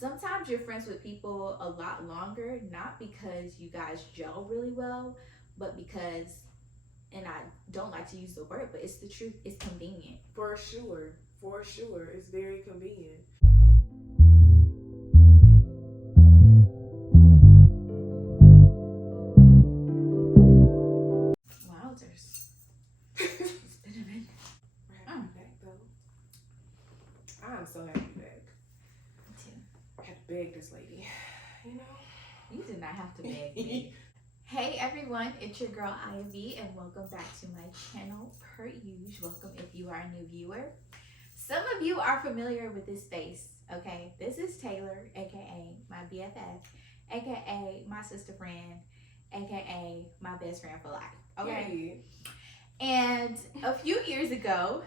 Sometimes you're friends with people a lot longer, not because you guys gel really well, but because, and I don't like to use the word, but it's the truth, it's convenient. For sure. For sure. It's very convenient. Wowzers. It's been a minute. We're happy to be back though. I'm so happy to be back. Me too. I had to beg this lady, you know? You did not have to beg me. Hey everyone, it's your girl Ivy and welcome back to my channel. Per usual, welcome if you are a new viewer. Some of you are familiar with this face, okay? This is Taylor, aka my BFF, aka my sister friend, aka my best friend for life, okay? And a few years ago,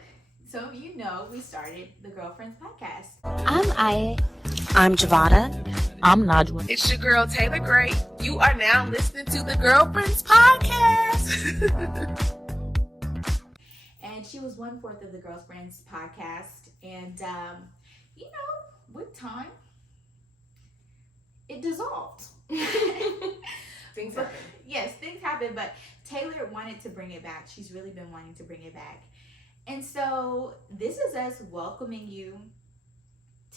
some of you know, we started the Girlfriends Podcast. I'm Aya. I'm Javada. I'm Najwa. It's your girl Taylor Gray. You are now listening to the Girlfriends Podcast. And she was 1/4 of the Girlfriends Podcast. And, you know, with time, it dissolved. Things happen. Yes, things happen, but Taylor wanted to bring it back. She's really been wanting to bring it back. And so this is us welcoming you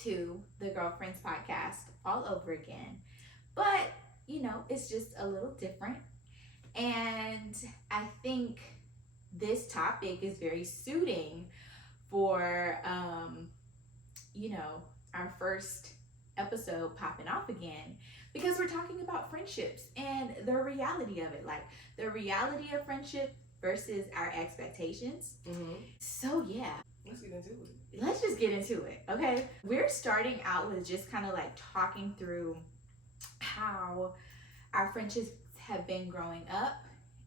to the Girlfriends Podcast all over again. But, you know, it's just a little different. And I think this topic is very suiting for, you know, our first episode popping off again, because we're talking about friendships and the reality of it, like the reality of friendship versus our expectations. So yeah, Let's get into it. let's just get into it. Okay, we're starting out with just kind of like talking through how our friendships have been growing up,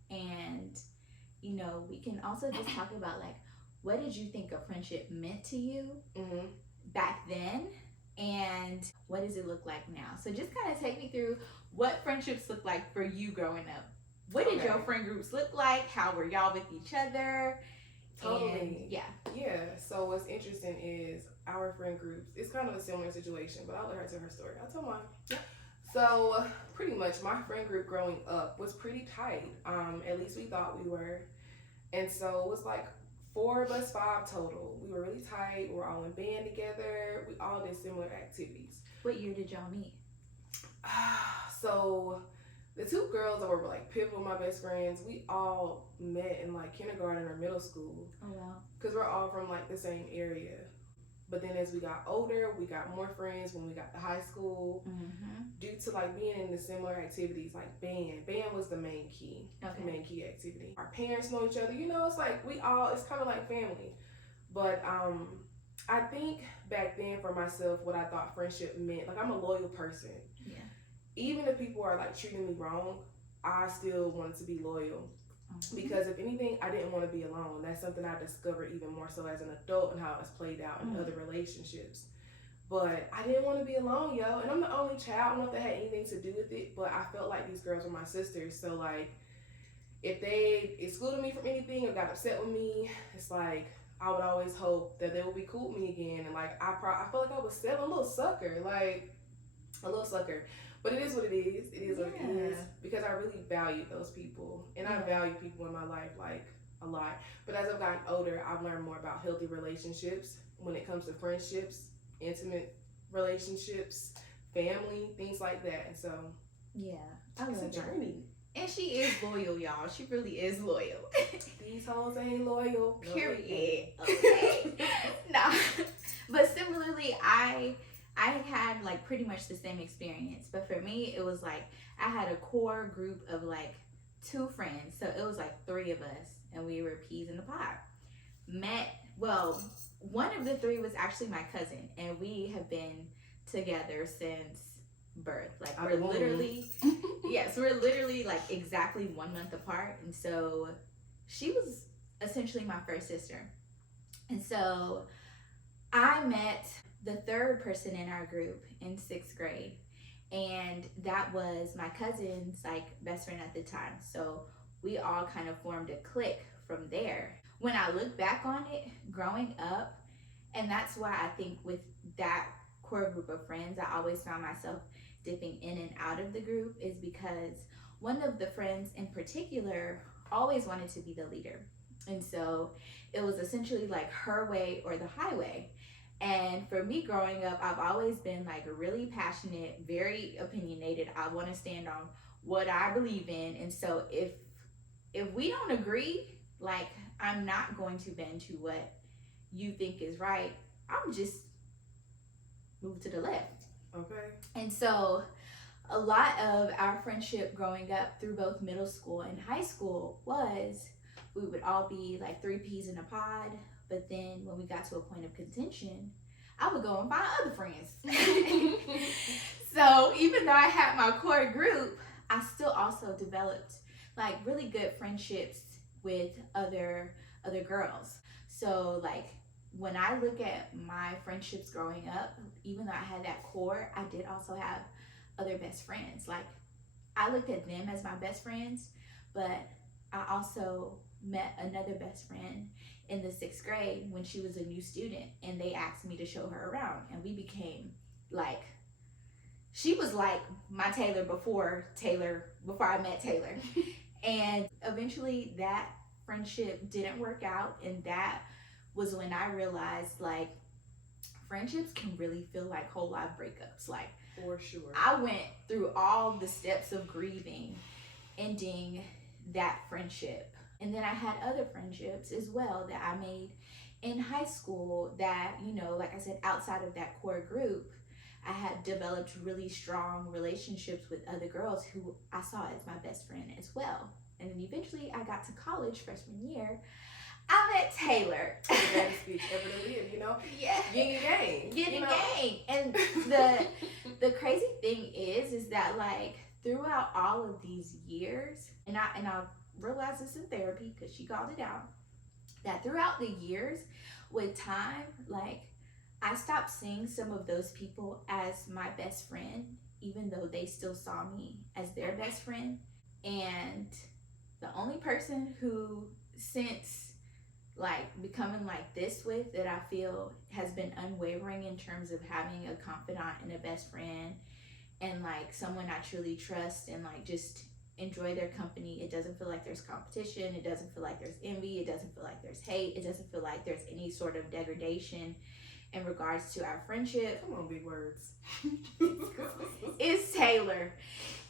and you know, we can also just talk about like, what did you think a friendship meant to you back then, and what does it look like now? So just kind of take me through what friendships look like for you growing up. What did your friend groups look like? How were y'all with each other? Totally. And, yeah. Yeah. So what's interesting is our friend groups. It's kind of a similar situation, but I'll let her tell her story. I'll tell mine. Yeah. So pretty much my friend group growing up was pretty tight. At least we thought we were. And so it was like 4 of us, 5 total. We were really tight. We were all in band together. We all did similar activities. What year did y'all meet? So the 2 girls that were like pivotal, my best friends, we all met in like kindergarten or middle school. Oh wow. Because we're all from like the same area. But then as we got older, we got more friends when we got to high school. Due to like being in the similar activities, like band. Band was the main key. Okay. The main key activity. Our parents know each other. You know, it's like it's kind of like family. But I think back then for myself, what I thought friendship meant, like I'm a loyal person. Yeah. Even if people are like treating me wrong, I still wanted to be loyal. Because if anything, I didn't want to be alone. That's something I discovered even more so as an adult and how it's played out in other relationships. But I didn't want to be alone, yo. And I'm the only child. I don't know if that had anything to do with it, but I felt like these girls were my sisters. So like, if they excluded me from anything or got upset with me, it's like I would always hope that they would be cool with me again. And like I felt like I was selling a little sucker, like a little sucker. But it is what it is. It is what it is. Because I really valued those people. And I value people in my life, like, a lot. But as I've gotten older, I've learned more about healthy relationships when it comes to friendships, intimate relationships, family, things like that. And so, yeah, it's a journey. And she is loyal, y'all. She really is loyal. These hoes ain't loyal. Period. Okay. Nah. But similarly, I had like pretty much the same experience, but for me it was like I had a core group of like 2 friends, so it was like 3 of us, and we were peas in the pod. One of the 3 was actually my cousin, and we have been together since birth. Like we're literally like exactly 1 month apart, and so she was essentially my first sister. And so I met the 3rd person in our group in 6th grade, and that was my cousin's like best friend at the time. So we all kind of formed a clique from there. When I look back on it growing up, and that's why I think with that core group of friends, I always found myself dipping in and out of the group is because one of the friends in particular always wanted to be the leader. And so it was essentially like her way or the highway. And for me growing up, I've always been like really passionate, very opinionated. I want to stand on what I believe in. And so if we don't agree, like I'm not going to bend to what you think is right. I'm just move to the left. Okay. And so a lot of our friendship growing up through both middle school and high school was we would all be like three peas in a pod, but then when we got to a point of contention, I would go and find other friends. So even though I had my core group, I still also developed like really good friendships with other girls. So like when I look at my friendships growing up, even though I had that core, I did also have other best friends. Like I looked at them as my best friends, but I also met another best friend in the 6th grade when she was a new student, and they asked me to show her around, and we became like, she was like my Taylor before I met Taylor. And eventually that friendship didn't work out, and that was when I realized like friendships can really feel like whole life breakups. Like for sure. I went through all the steps of grieving, ending that friendship. And then I had other friendships as well that I made in high school that, you know, like I said, outside of that core group, I had developed really strong relationships with other girls who I saw as my best friend as well. And then eventually I got to college freshman year. I met Taylor. The greatest speech ever to live, you know? Yeah. Yin and yang. Yin and yang. And the crazy thing is that like throughout all of these years, and I realized this in therapy because she called it out, that throughout the years with time, like I stopped seeing some of those people as my best friend, even though they still saw me as their best friend. And the only person who since like becoming like this with that I feel has been unwavering in terms of having a confidant and a best friend and like someone I truly trust and like just enjoy their company. It doesn't feel like there's competition, it doesn't feel like there's envy, it doesn't feel like there's hate, it doesn't feel like there's any sort of degradation in regards to our friendship. Come on, big words. It's Taylor.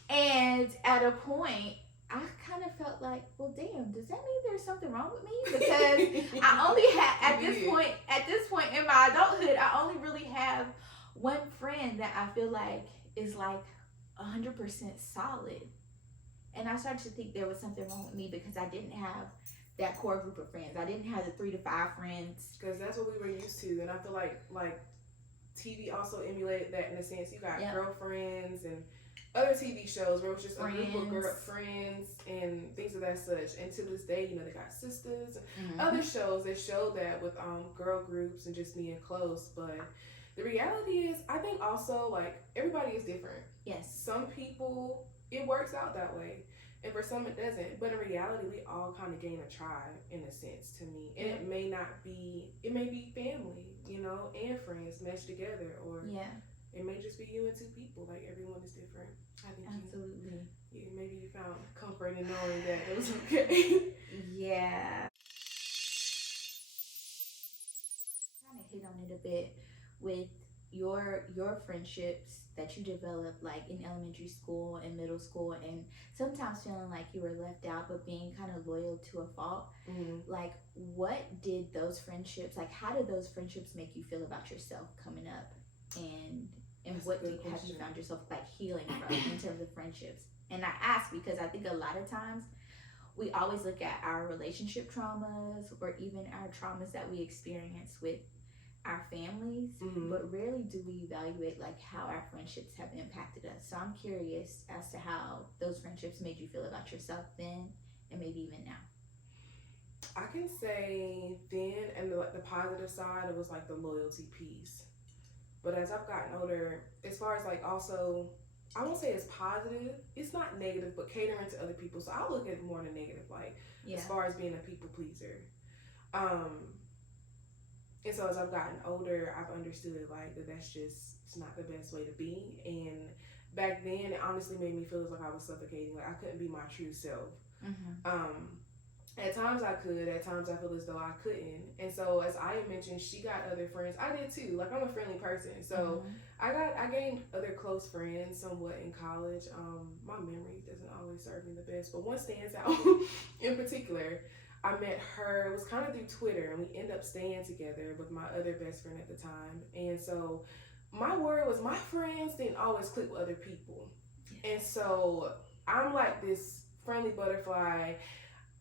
And at a point I kind of felt like, well, damn, does that mean there's something wrong with me? Because I only had, at this point in my adulthood, I only really have one friend that I feel like is like 100% solid. And I started to think there was something wrong with me because I didn't have that core group of friends. I didn't have the 3 to 5 friends. Because that's what we were used to. And I feel like TV also emulated that in a sense. You got Girlfriends and other TV shows where it was just a group of friends and things of that such. And to this day, you know, they got Sisters and other shows that show that with girl groups and just being close. But the reality is, I think also like everybody is different. Yes. Some people, it works out that way. And for some it doesn't. But in reality, we all kind of gain a tribe in a sense to me. And it may be family, you know, and friends meshed together. Or it may just be you and 2 people. Like everyone is different. I think absolutely. Maybe you found comfort in knowing that it was okay. Yeah. Kind of hit on it a bit with your friendships that you developed like in elementary school and middle school, and sometimes feeling like you were left out but being kind of loyal to a fault. Like what did those friendships, like how did those friendships make you feel about yourself coming up, and what have you found yourself like healing from in terms of friendships? And I ask because I think a lot of times we always look at our relationship traumas or even our traumas that we experience with our families, but rarely do we evaluate like how our friendships have impacted us. So I'm curious as to how those friendships made you feel about yourself then and maybe even now. I can say then, and the positive side, it was like the loyalty piece. But as I've gotten older, as far as like also, I won't say it's positive, it's not negative, but catering to other people. So I look at it more in a negative light, as far as being a people pleaser. And so as I've gotten older, I've understood like that that's just it's not the best way to be. And back then, it honestly made me feel as like I was suffocating. Like I couldn't be my true self. At times I could, at times I feel as though I couldn't. And so as I had mentioned, she got other friends. I did too. Like I'm a friendly person. So I gained other close friends somewhat in college. My memory doesn't always serve me the best, but one stands out in particular. I met her, it was kind of through Twitter, and we ended up staying together with my other best friend at the time. And so my word was my friends didn't always click with other people. And so I'm like this friendly butterfly.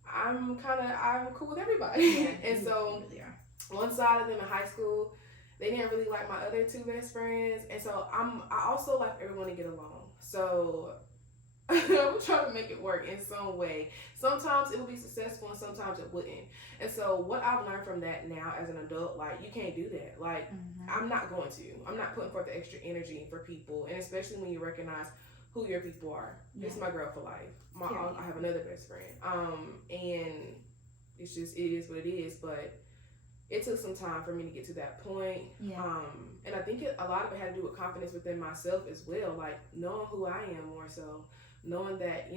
I'm cool with everybody. Yeah, and so really one side of them in high school, they didn't really like my other two best friends. And so I also like everyone to get along. So I'm trying to make it work in some way. Sometimes it will be successful and sometimes it wouldn't. And so what I've learned from that now as an adult, like you can't do that. Like I'm not putting forth the extra energy for people, and especially when you recognize who your people are. Yeah. It's my girl for life. I have another best friend. And it's just, it is what it is, but it took some time for me to get to that point. Yeah. And I think a lot of it had to do with confidence within myself as well, like knowing who I am more so, knowing that,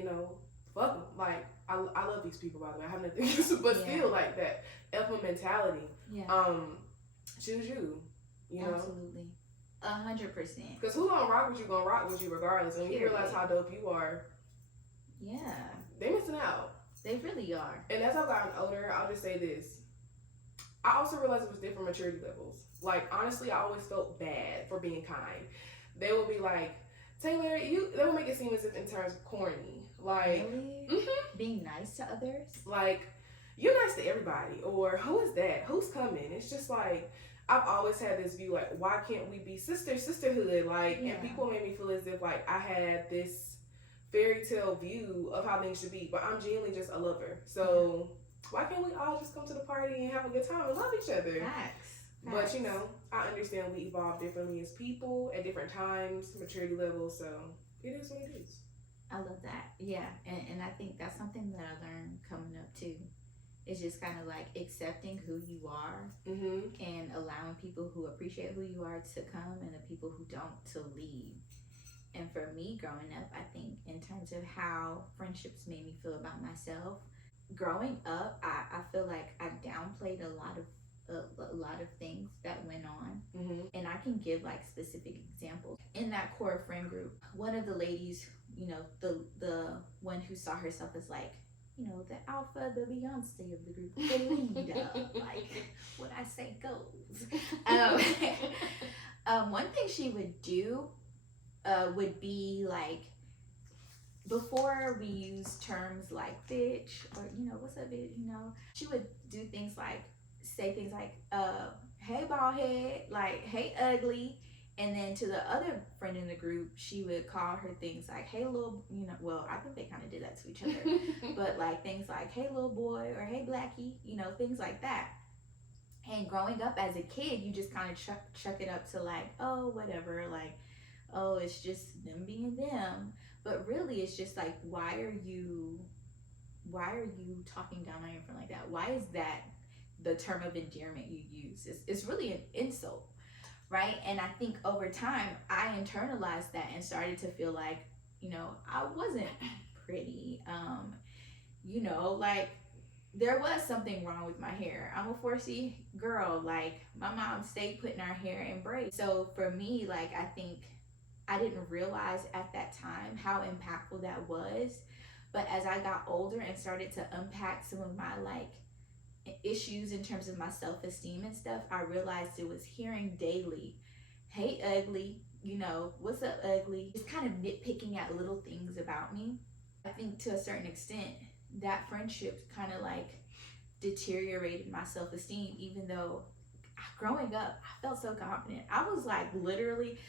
fuck them. Like, I love these people, by the way. I have nothing else, but still, like, that alpha mentality. Yeah. Choose you, know? Absolutely. 100%. Because who gonna rock with you regardless. And when you realize how dope you are, they missing out. They really are. And as I've gotten older, I'll just say this. I also realized it was different maturity levels. Like, honestly, I always felt bad for being kind. They would be like, Taylor, they would make it seem as if in terms of corny. Like, really? Being nice to others? Like, you're nice to everybody. Or, who is that? Who's coming? It's just like, I've always had this view, like, why can't we be sisterhood? Like, and people made me feel as if, like, I had this fairy tale view of how things should be. But I'm genuinely just a lover. So, why can't we all just come to the party and have a good time and love each other? Facts. But, I understand we evolve differently as people at different times, maturity levels. So, it is what it is. I love that. Yeah. And I think that's something that I learned coming up, too. It's just kind of like accepting who you are and allowing people who appreciate who you are to come and the people who don't to leave. And for me growing up, I think in terms of how friendships made me feel about myself, growing up, I feel like I downplayed a lot of things that went on. And I can give like specific examples. In that core friend group, one of the ladies, the one who saw herself as like, the alpha, the Beyonce of the group, the leader, like what I say goes. One thing she would do would be like, before we use terms like bitch or, what's up, bitch, she would do things like, say things like, hey, bald head, like, hey, ugly. And then to the other friend in the group, she would call her things like, hey, little, well, I think they kind of did that to each other. But like things like, hey, little boy, or hey, blackie, things like that. And growing up as a kid, you just kind of chuck it up to like, oh, whatever, like, oh, it's just them being them. But really, it's just like, why are you talking down on your friend like that? Why is that the term of endearment you use? It's really an insult. Right? And I think over time, I internalized that and started to feel like, I wasn't pretty. Like there was something wrong with my hair. I'm a 4C girl. Like my mom stayed putting our hair in braids. So for me, like I think I didn't realize at that time how impactful that was. But as I got older and started to unpack some of my like issues in terms of my self-esteem and stuff, I realized it was hearing daily, hey, ugly, what's up, ugly? Just kind of nitpicking at little things about me. I think to a certain extent, that friendship kind of like deteriorated my self-esteem, even though growing up, I felt so confident. I literally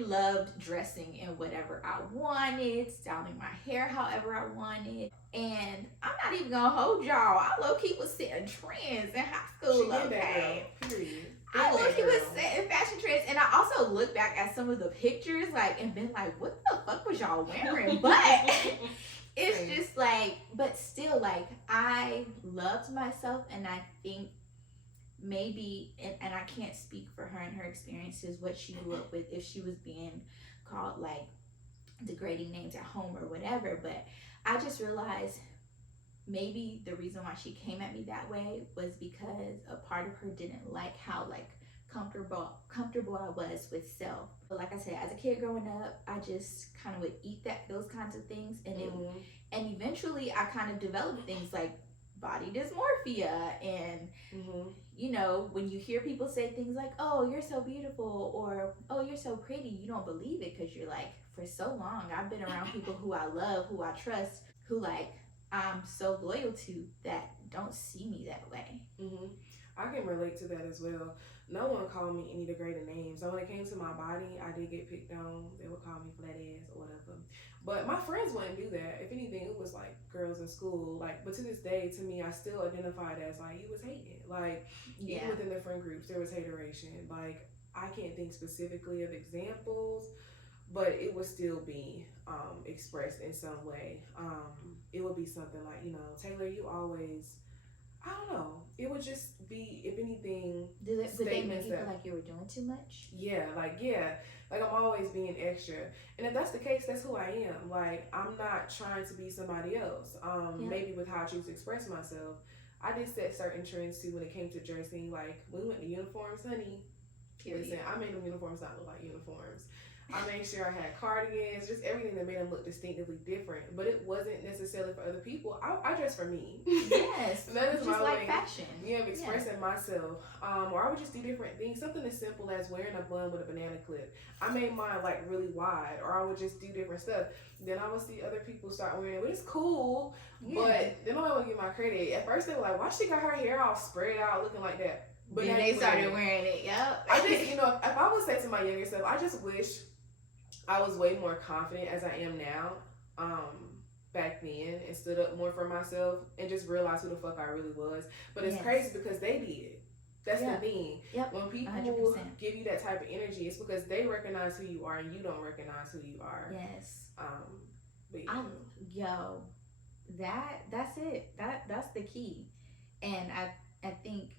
loved dressing in whatever I wanted, styling my hair however I wanted. And I'm not even gonna hold y'all. I low-key was setting trends in high school. Okay. I low-key was setting fashion trends. And I also look back at some of the pictures and been like, what the fuck was y'all wearing? But it's just like, but still, like, I loved myself, and I think maybe, and I can't speak for her and her experiences, what she grew up with, if she was being called like degrading names at home or whatever, but I just realized maybe the reason why she came at me that way was because a part of her didn't like how like comfortable I was with self. But like I said, as a kid growing up, I just kind of would eat those kinds of things, and and eventually I kind of developed things like body dysmorphia, and you know, when you hear people say things like, oh, you're so beautiful, or oh, you're so pretty, you don't believe it, because you're like, for so long I've been around people who I love, who I trust, who like I'm so loyal to, that don't see me that way. I can relate to that as well. No one called me any degrading names. So when it came to my body, I did get picked on. They would call me flat ass or whatever. But my friends wouldn't do that. If anything, it was like girls in school. Like, but to this day, to me, I still identified as like, you was hating. Like, even within the friend groups, there was hateration. Like, I can't think specifically of examples, but it would still be expressed in some way. It would be something like, you know, Taylor, you always, I don't know. It would just be, if anything, Would they make you that, feel like you were doing too much? Yeah, like I'm always being extra. And if that's the case, that's who I am. Like, I'm not trying to be somebody else. Maybe with how I choose to express myself. I did set certain trends too when it came to dressing. Like, when we went to uniforms, honey. Listen, I made them uniforms not look like uniforms. I made sure I had cardigans, just everything that made them look distinctively different. But it wasn't necessarily for other people. I dress for me. Yes, that is just my like way, fashion. Yeah, of expressing myself. Or I would just do different things. Something as simple as wearing a bun with a banana clip. I made mine like really wide, or I would just do different stuff. Then I would see other people start wearing it, but it's cool. Yeah. But then I would give my credit. At first they were like, "Why she got her hair all spread out, looking like that?" But then they started wearing it. Yep. I just, you know, if I would say to my younger self, I just wish I was way more confident as I am now, back then, and stood up more for myself and just realized who the fuck I really was. But it's crazy because they did. That's the thing. Yep. When people 100%. give you that type of energy, it's because they recognize who you are and you don't recognize who you are. Yes. But yeah. That's it. That's the key. And I think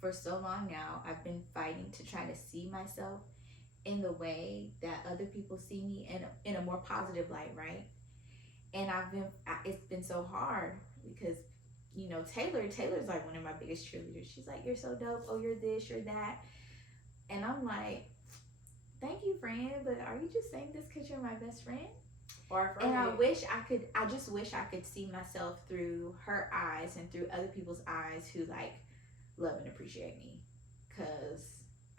for so long now, I've been fighting to try to see myself in the way that other people see me, in a more positive light, right? And it's been so hard because, you know, Taylor's like one of my biggest cheerleaders. She's like, you're so dope. Oh, you're this, you're that. And I'm like, thank you, friend, but are you just saying this because you're my best friend? And I just wish I could see myself through her eyes and through other people's eyes who like love and appreciate me. Cause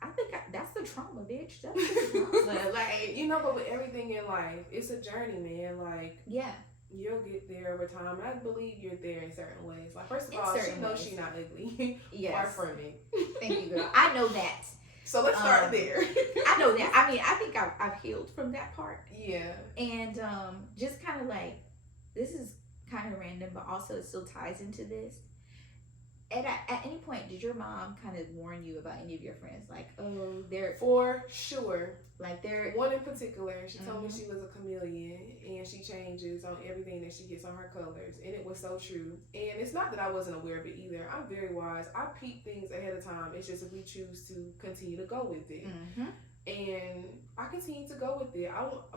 I think that's the trauma, bitch. That's the trauma. Like, you know, but with everything in life, it's a journey, man. Like, yeah, you'll get there over time. I believe you're there in certain ways. Like, first of all, she knows she's not ugly. Yes. Far from it. Thank you, girl. I know that. So let's start there. I know that. I mean, I think I've healed from that part. Yeah. And just kind of like, this is kind of random, but also it still ties into this. At any point, did your mom kind of warn you about any of your friends? Like, oh, they're... For sure. Like, they're... One in particular, she told me she was a chameleon, and she changes on everything that she gets on her colors. And it was so true. And it's not that I wasn't aware of it either. I'm very wise. I peep things ahead of time. It's just if we choose to continue to go with it. And I continue to go with it.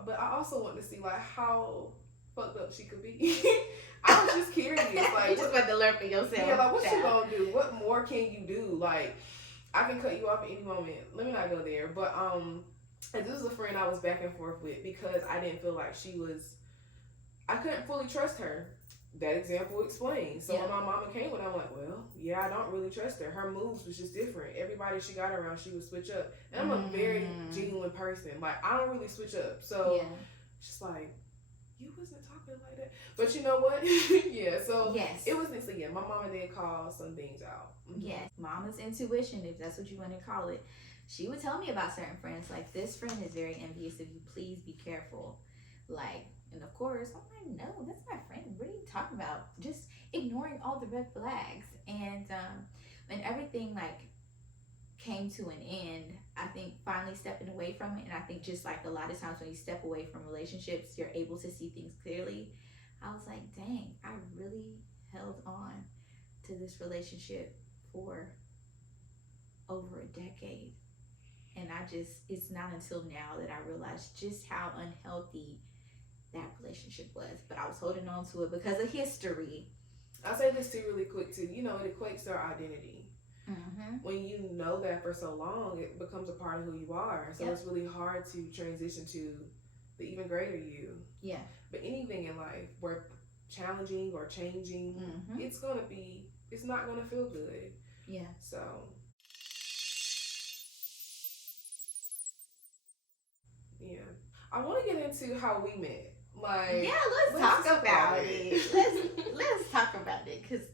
But I also want to see, like, how fucked up she could be. I was just curious. Like, you just want to learn for yourself. Yeah, like, what you gonna do? What more can you do? Like, I can cut you off at any moment. Let me not go there. But and this is a friend I was back and forth with because I didn't feel like I couldn't fully trust her. That example explains. So when my mama came with, I'm like, well, yeah, I don't really trust her. Her moves was just different. Everybody she got around, she would switch up. And I'm a very genuine person. Like, I don't really switch up. So she's like, you wasn't talking like that. But you know what? Yeah, so it was this again. My mama did call some things out. Yes, mama's intuition, if that's what you want to call it. She would tell me about certain friends, like, this friend is very envious of you. Please be careful. Like, and of course, I'm like, no, that's my friend. What are you talking about? Just ignoring all the red flags. And when everything, like, came to an end, I think finally stepping away from it, and I think just like a lot of times when you step away from relationships, you're able to see things clearly. I was like, dang, I really held on to this relationship for over a decade. And it's not until now that I realized just how unhealthy that relationship was. But I was holding on to it because of history. I'll say this too really quick too. You know, it equates to our identity. Mm-hmm. When you know that for so long, it becomes a part of who you are. So it's really hard to transition to the even greater you. Yeah. But anything in life where challenging or changing, it's not gonna feel good. Yeah. So yeah, I want to get into how we met. Like, yeah, let's talk about it. Let's talk about it because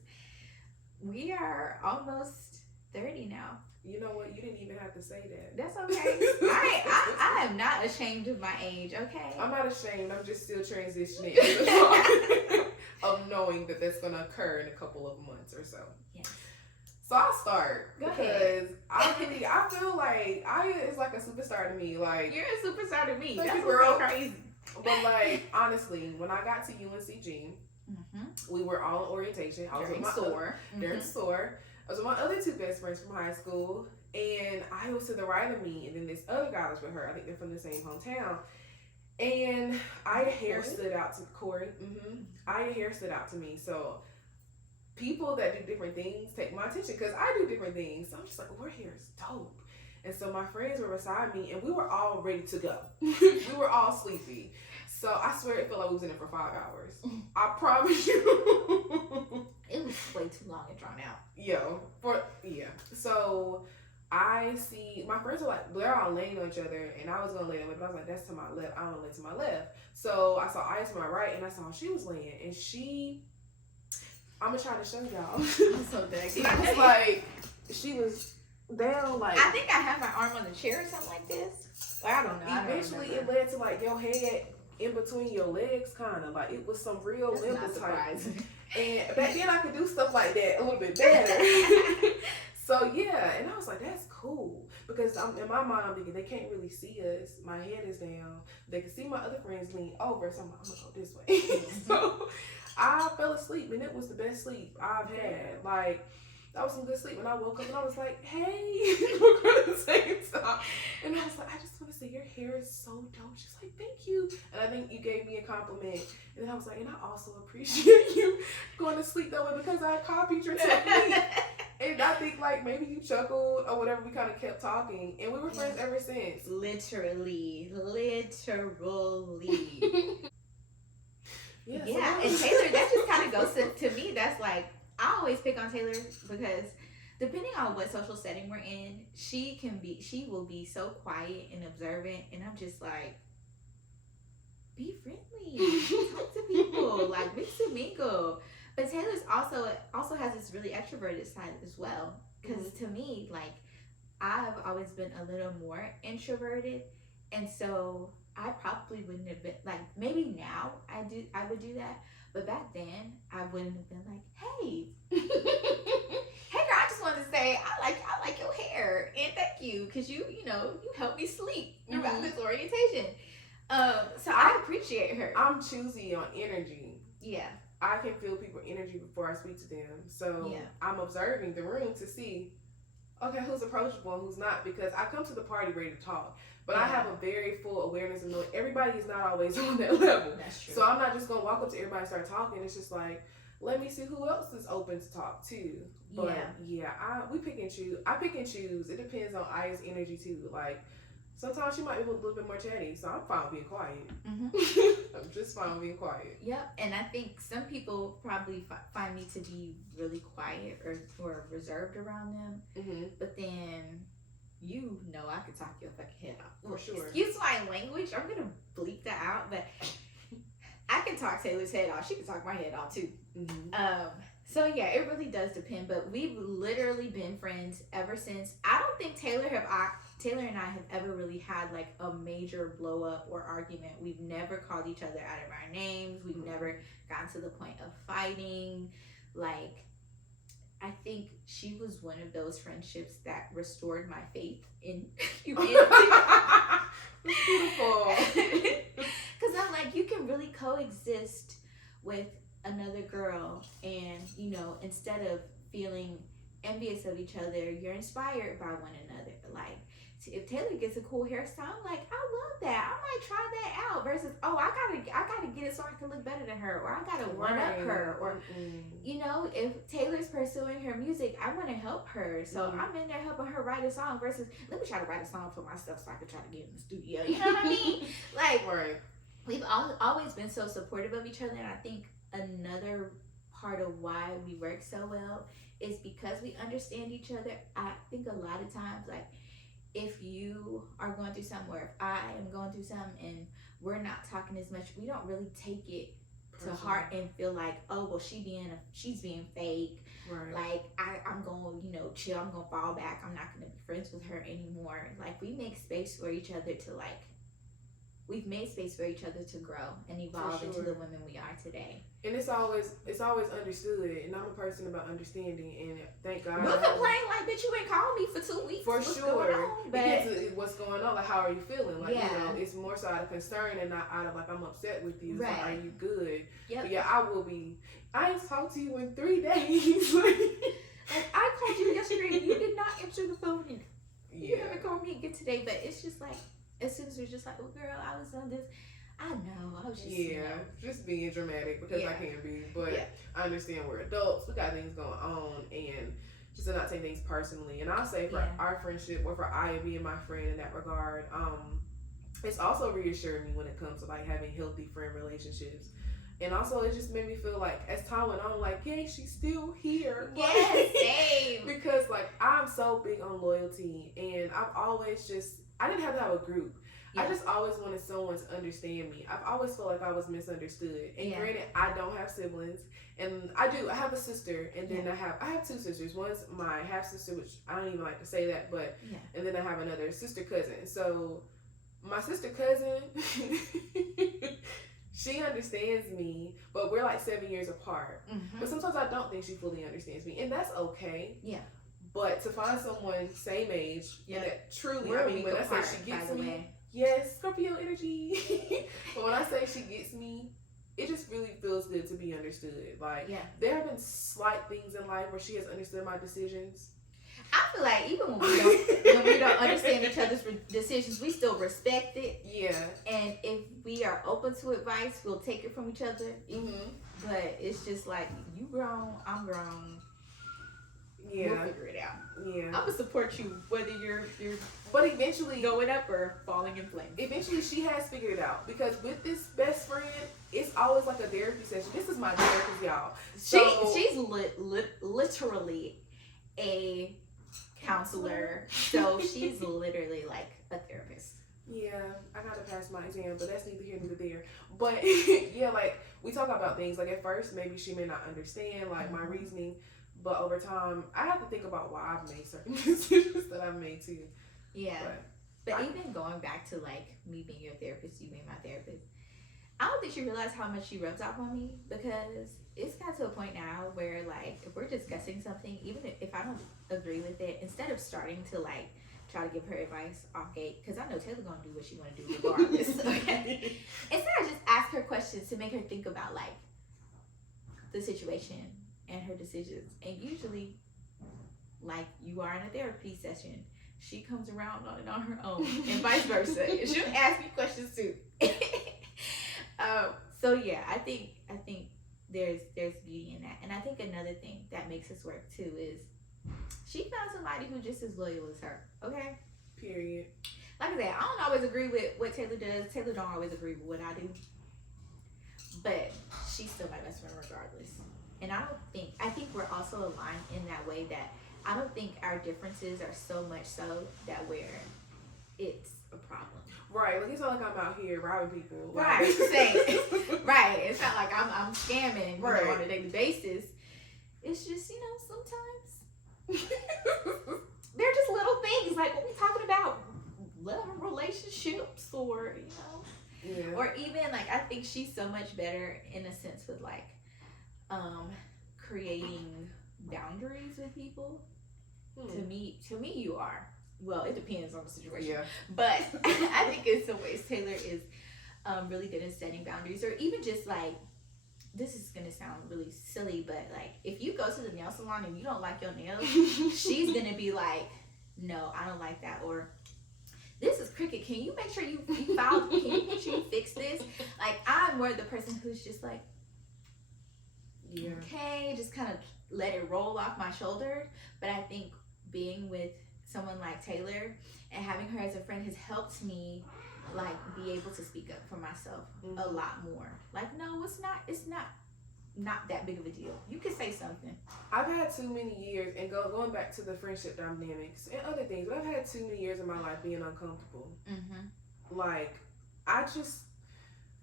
we are almost 30 now. You know what? You didn't even have to say that. That's okay. I am not ashamed of my age. Okay. I'm not ashamed. I'm just still transitioning of knowing that that's gonna occur in a couple of months or so. Yes. So I'll start Go because ahead. I feel like it's like a superstar to me. Like, you're a superstar to me. Thank That's you, girl. so crazy. But like honestly, when I got to UNCG, we were all in orientation. I was During with my SOAR. During SOAR. I was with my other two best friends from high school, and I was to the right of me, and then this other guy was with her. I think they're from the same hometown. And Aya hair stood out to Corey. Aya hair stood out to me. So people that do different things take my attention because I do different things. So I'm just like, her hair is dope. And so my friends were beside me, and we were all ready to go. We were all sleepy. So I swear it felt like we was in it for 5 hours. I promise you. It was way too long and drawn out. So I see my friends are like, they're all laying on each other, and I was gonna lay on it, but I was like, that's to my left. I want to lay to my left. So I saw Aya to my right, and I saw she was laying, and I'm gonna try to show y'all. I'm so dang. I was like, she was down like. I think I had my arm on the chair or something like this. Well, I don't know. Eventually, it led to like your head in between your legs, kind of like it was some real limbo type. And back then, I could do stuff like that a little bit better. So yeah, and I was like, that's cool because in my mind, I'm thinking they can't really see us. My head is down. They can see my other friends lean over, so I'm gonna go this way. So I fell asleep, and it was the best sleep I've had. Like, that was some good sleep. And I woke up and I was like, hey, we're going at the same time. And I was like, I just want to say your hair is so dope. She's like, thank you. And I think you gave me a compliment. And then I was like, and I also appreciate you going to sleep that way because I copied your technique. And I think like maybe you chuckled or whatever. We kind of kept talking. And we were friends ever since. Literally. Yeah, yeah. And Taylor, that just kind of goes to me. That's like, I always pick on Taylor because depending on what social setting we're in, she will be so quiet and observant, and I'm just like, be friendly, talk to people, like mix and mingle. But Taylor's also has this really extroverted side as well, because to me, like, I've always been a little more introverted, and so I probably wouldn't have been like, maybe now I would do that. But back then, I wouldn't have been like, hey, hey girl, I just wanted to say, I like your hair, and thank you, because you helped me sleep throughout this orientation. So I appreciate her. I'm choosy on energy. Yeah. I can feel people's energy before I speak to them. So I'm observing the room to see, okay, who's approachable and who's not, because I come to the party ready to talk. But I have a very full awareness of knowing everybody is not always on that level. That's true. So I'm not just going to walk up to everybody and start talking. It's just like, let me see who else is open to talk to. But we pick and choose. I pick and choose. It depends on Aya's energy too. Like, sometimes she might be a little bit more chatty, so I'm fine being quiet. I'm just fine being quiet. Yep, and I think some people probably find me to be really quiet or reserved around them. But then, I could talk your fucking head off. For sure. Excuse my language. I'm gonna bleep that out, but I can talk Taylor's head off. She can talk my head off too. So yeah, it really does depend. But we've literally been friends ever since. I don't think Taylor and I have ever really had like a major blow up or argument. We've never called each other out of our names. We've never gotten to the point of fighting. Like, I think she was one of those friendships that restored my faith in humanity. It's beautiful. Because I'm like, you can really coexist with another girl, and instead of feeling envious of each other. You're inspired by one another. Like, if Taylor gets a cool hairstyle, I'm like, I love that. I might try that out. Versus, oh, I gotta get it so I can look better than her, or I gotta one up her, or you know, if Taylor's pursuing her music, I want to help her. So I'm in there helping her write a song. Versus, let me try to write a song for myself so I can try to get in the studio. You know what I mean? Like, we've always been so supportive of each other, and I think another part of why we work so well is because we understand each other. I think a lot of times, like, if you are going through something, or if I am going through something and we're not talking as much, we don't really take it to heart and feel like, oh, well, she's being fake. Right. Like, I'm going, you know, chill. I'm going to fall back. I'm not going to be friends with her anymore. Like, we make space for each other to, like, we've made space for each other to grow and evolve into the women we are today. And it's always understood, and I'm a person about understanding, and thank God. We'll complain like, bitch, you ain't called me for 2 weeks. What's sure. Going on? But what's going on? Like, how are you feeling? Like, you know, it's more so out of concern and not out of like, I'm upset with you. It's like, are you good? Yep. But yeah, I will be. I ain't talked to you in 3 days. Like, I called you yesterday and you did not answer the phone. And you haven't called me again today. But it's just like, as soon as we're just like, oh girl, I was on this. I know. I was just just being dramatic because I can be, but I understand we're adults. We got things going on, and just to not take things personally. And I'll say for our friendship, or for I being my friend in that regard, it's also reassured me when it comes to like having healthy friend relationships. And also, it just made me feel like, as time went on, like, yay, she's still here. Yes, same. Because like, I'm so big on loyalty, and I've always I didn't have to have a group. I just always wanted someone to understand me. I've always felt like I was misunderstood. And granted, I don't have siblings. And I have a sister, and then I have 2 sisters. One's my half sister, which I don't even like to say that, but and then I have another sister cousin. So my sister cousin, she understands me, but we're like 7 years apart. Mm-hmm. But sometimes I don't think she fully understands me, and that's okay. Yeah. But to find someone same age, and that truly, when I say she gets me. Yes, Scorpio energy. But when I say she gets me, it just really feels good to be understood. Like, there have been slight things in life where she has understood my decisions. I feel like even when we don't understand each other's decisions, we still respect it. Yeah. And if we are open to advice, we'll take it from each other. Mm-hmm. But it's just like, you grown, I'm grown. Yeah. We'll figure it out. Yeah. I'm gonna support you whether you're but eventually going up or falling in flames. Eventually she has figured it out, because with this best friend, it's always like a therapy session. This is my therapist, y'all. So, she's literally a counselor. So she's literally like a therapist. Yeah, I gotta pass my exam, but that's neither here nor there. But yeah, like, we talk about things like, at first maybe she may not understand like my reasoning. But over time, I have to think about why I've made certain decisions that I've made too. Yeah. But even going back to like me being your therapist, you being my therapist, I don't think she realized how much she rubs off on me, because it's got to a point now where like, if we're discussing something, even if I don't agree with it, instead of starting to like try to give her advice off gate, because I know Taylor gonna do what she want to do regardless. Okay? Instead, I just ask her questions to make her think about like the situation and her decisions. And usually, like you are in a therapy session, she comes around on it on her own, and vice versa. She'll ask me questions too. So yeah, I think there's beauty in that. And I think another thing that makes us work too is she found somebody who just as loyal as her. Okay? Period. Like I said, I don't always agree with what Taylor does. Taylor don't always agree with what I do. But she's still my best friend regardless. And I think we're also aligned in that way, that I don't think our differences are so much so that it's a problem. Right, like, it's not like I'm out here robbing people. Right, same. Right, it's not like I'm scamming know, on a daily basis. It's just, sometimes they're just little things, like what we talking about, love and relationships, or or even like, I think she's so much better in a sense with like creating boundaries with people. To me you are. Well, it depends on the situation. Yeah. But I think in some ways Taylor is really good at setting boundaries, or even just like this is gonna sound really silly, but like if you go to the nail salon and you don't like your nails, she's gonna be like, no, I don't like that, or this is crooked. Can you make sure you file? Can you make sure you fix this? Like I'm more the person who's just like, Yeah. okay, just kind of let it roll off my shoulder. But I think being with someone like Taylor and having her as a friend has helped me like be able to speak up for myself a lot more. Like, no, it's not that big of a deal. You can say something. I've had too many years, and going back to the friendship dynamics and other things, but I've had too many years of my life being uncomfortable. Like, I just,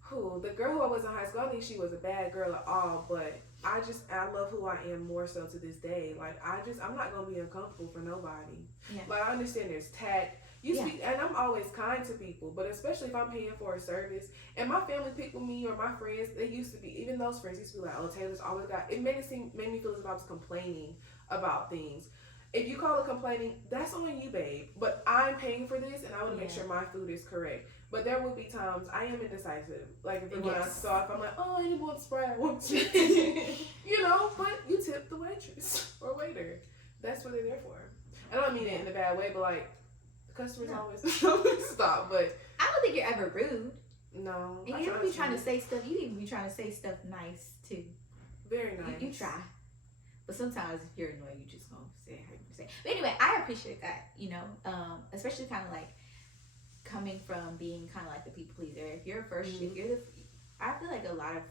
the girl who I was in high school, I don't think she was a bad girl at all, but I love who I am more so to this day. Like, I'm not going to be uncomfortable for nobody. Yeah. Like, I understand there's tact. Speak, and I'm always kind to people, but especially if I'm paying for a service, and my family pick with me or my friends, they used to be, even those friends used to be like, oh, Taylor's always got, it made me feel as if I was complaining about things. If you call it complaining, that's on you, babe. But I'm paying for this, and I want to make sure my food is correct. But there will be times I am indecisive. Like if when I saw, if I'm like, oh, I didn't want Sprite, I want to, you know. But you tip the waitress or waiter. That's what they're there for. I don't mean it in a bad way, but like customers always stop. But I don't think you're ever rude. No. And you don't be trying to say stuff. You even be trying to say stuff nice too. Very nice. You try. But sometimes if you're annoyed, you just gonna say how you say. But anyway, I appreciate that, you know, especially kind of like coming from being kind of like the people pleaser. If you're first, if you're I feel like a lot of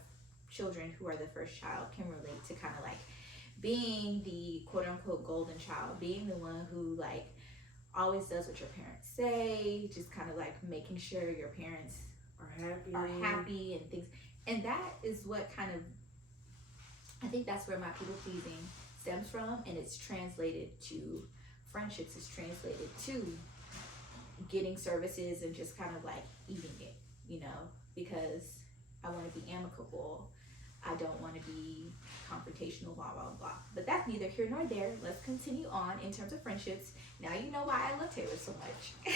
children who are the first child can relate to kind of like being the quote unquote golden child, being the one who like always does what your parents say, just kind of like making sure your parents are happy and things. And that is what kind of, I think that's where my people pleasing stems from, and it's translated to friendships, it's translated to getting services and just kind of like eating it, you know, because I want to be amicable. I don't want to be confrontational, blah, blah, blah. But that's neither here nor there. Let's continue on in terms of friendships. Now you know why I love Taylor so much.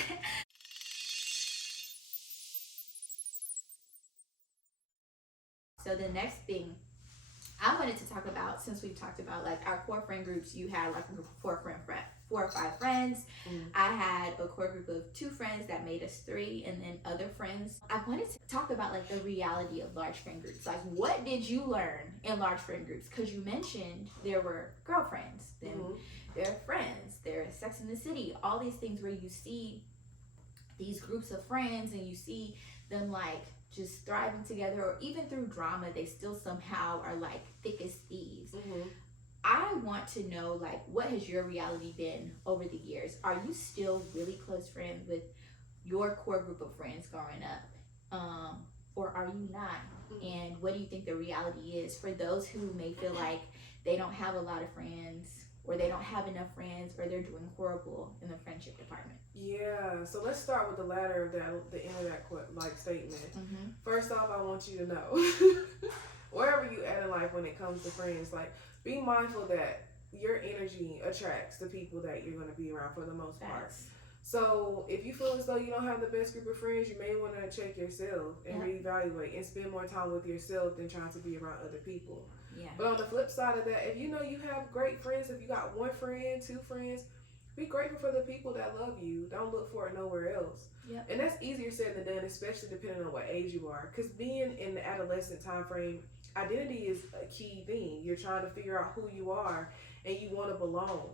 So the next thing I wanted to talk about, since we've talked about like our core friend groups, you had like a group of 4 or 5 friends. I had a core group of 2 friends that made us 3, and then other friends. I wanted to talk about like the reality of large friend groups. Like, what did you learn in large friend groups? Because you mentioned there were girlfriends, then there are friends, there's Sex in the City, all these things where you see these groups of friends and you see them like just thriving together, or even through drama, they still somehow are like thick as thieves. I want to know, like, what has your reality been over the years? Are you still really close friends with your core group of friends growing up? Or are you not? And what do you think the reality is for those who may feel like they don't have a lot of friends, or they don't have enough friends, or they're doing horrible in the friendship department? Yeah, so let's start with the latter of that, the end of that like statement. First off, I want you to know, wherever you at in life when it comes to friends, like, be mindful that your energy attracts the people that you're going to be around for the most part. So if you feel as though you don't have the best group of friends, you may want to check yourself and reevaluate and spend more time with yourself than trying to be around other people. But on the flip side of that, if you know you have great friends, if you got 1 friend, 2 friends, be grateful for the people that love you. Don't look for it nowhere else. And that's easier said than done, especially depending on what age you are. Because being in the adolescent time frame, identity is a key thing. You're trying to figure out who you are, and you want to belong.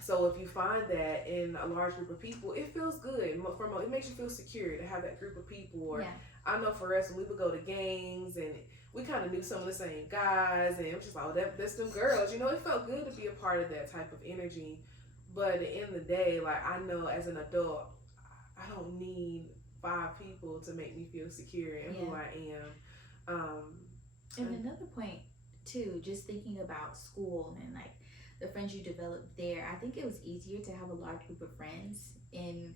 So if you find that in a large group of people, it feels good. It makes you feel secure to have that group of people. Or I know for us, when we would go to games and we kind of knew some of the same guys, and it was just like, oh, that's them girls. You know, it felt good to be a part of that type of energy. But at the end of the day, like, I know as an adult, I don't need 5 people to make me feel secure in who I am. And another point too, just thinking about school and like the friends you developed there, I think it was easier to have a large group of friends in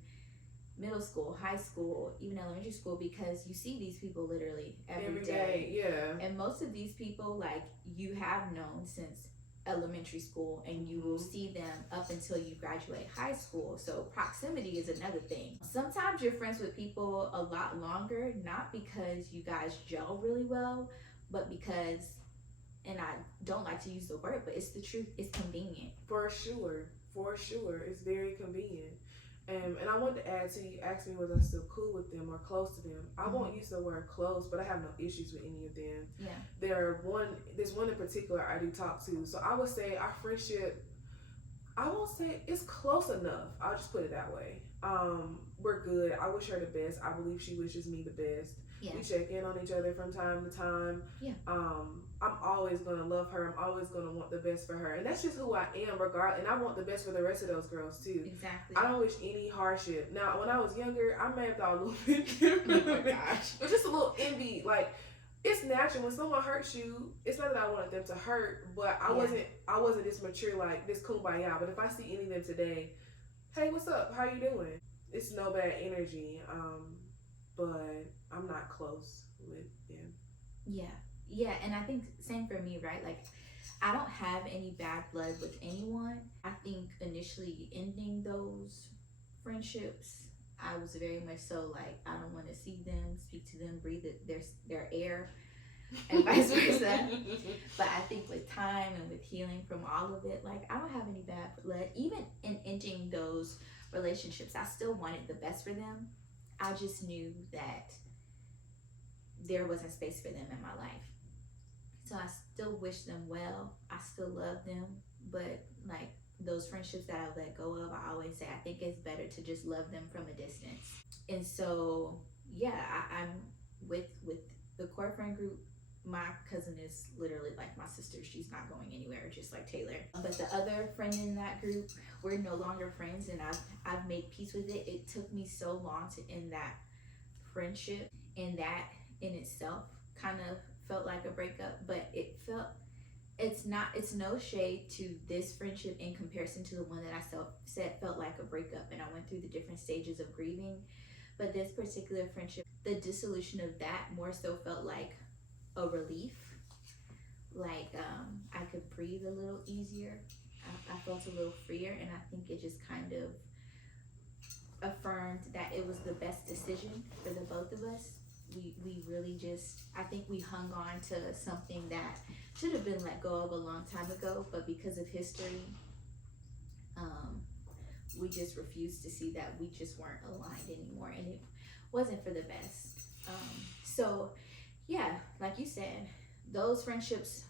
middle school, high school, even elementary school, because you see these people literally every day. And most of these people, like, you have known since elementary school, and you will see them up until you graduate high school. So proximity is another thing. Sometimes you're friends with people a lot longer, not because you guys gel really well, but because, and I don't like to use the word, but it's the truth, it's convenient. For sure. It's very convenient. And I wanted to add to, you asked me was I still cool with them or close to them. I won't use the word close, but I have no issues with any of them. Yeah. There's one in particular I do talk to. So I would say our friendship, I won't say it's close enough. I'll just put it that way. We're good. I wish her the best. I believe she wishes me the best. Yeah. We check in on each other from time to time. Yeah. I'm always gonna love her. I'm always gonna want the best for her, and that's just who I am, regardless. And I want the best for the rest of those girls too. Exactly. I don't wish any hardship. Now, when I was younger, I may have thought a little bit different. Oh my gosh. But just a little envy. Like, it's natural when someone hurts you. It's not that I wanted them to hurt, but I wasn't this mature, like this kumbaya. But if I see any of them today, hey, what's up? How you doing? It's no bad energy. But I'm not close with them. Yeah, and I think same for me, right? Like, I don't have any bad blood with anyone. I think initially ending those friendships, I was very much so like, I don't want to see them, speak to them, breathe their air, and vice versa. But I think with time and with healing from all of it, like, I don't have any bad blood. Even in ending those relationships, I still wanted the best for them. I just knew that there wasn't space for them in my life. So I still wish them well. I still love them. But like those friendships that I let go of, I always say I think it's better to just love them from a distance. And so yeah, I'm with the core friend group. My cousin is literally like my sister. She's not going anywhere, just like Taylor. But the other friend in that group, we're no longer friends, and I've made peace with it. It took me so long to end that friendship, and that in itself kind of felt like a breakup. But it's no shade to this friendship in comparison to the one that I said felt like a breakup, and I went through the different stages of grieving. But this particular friendship, the dissolution of that more so felt like a relief. Like I could breathe a little easier. I felt a little freer, and I think it just kind of affirmed that it was the best decision for the both of us. We really just, I think we hung on to something that should have been let go of a long time ago, but because of history, we just refused to see that we just weren't aligned anymore, and it wasn't for the best. So yeah, like you said, those friendships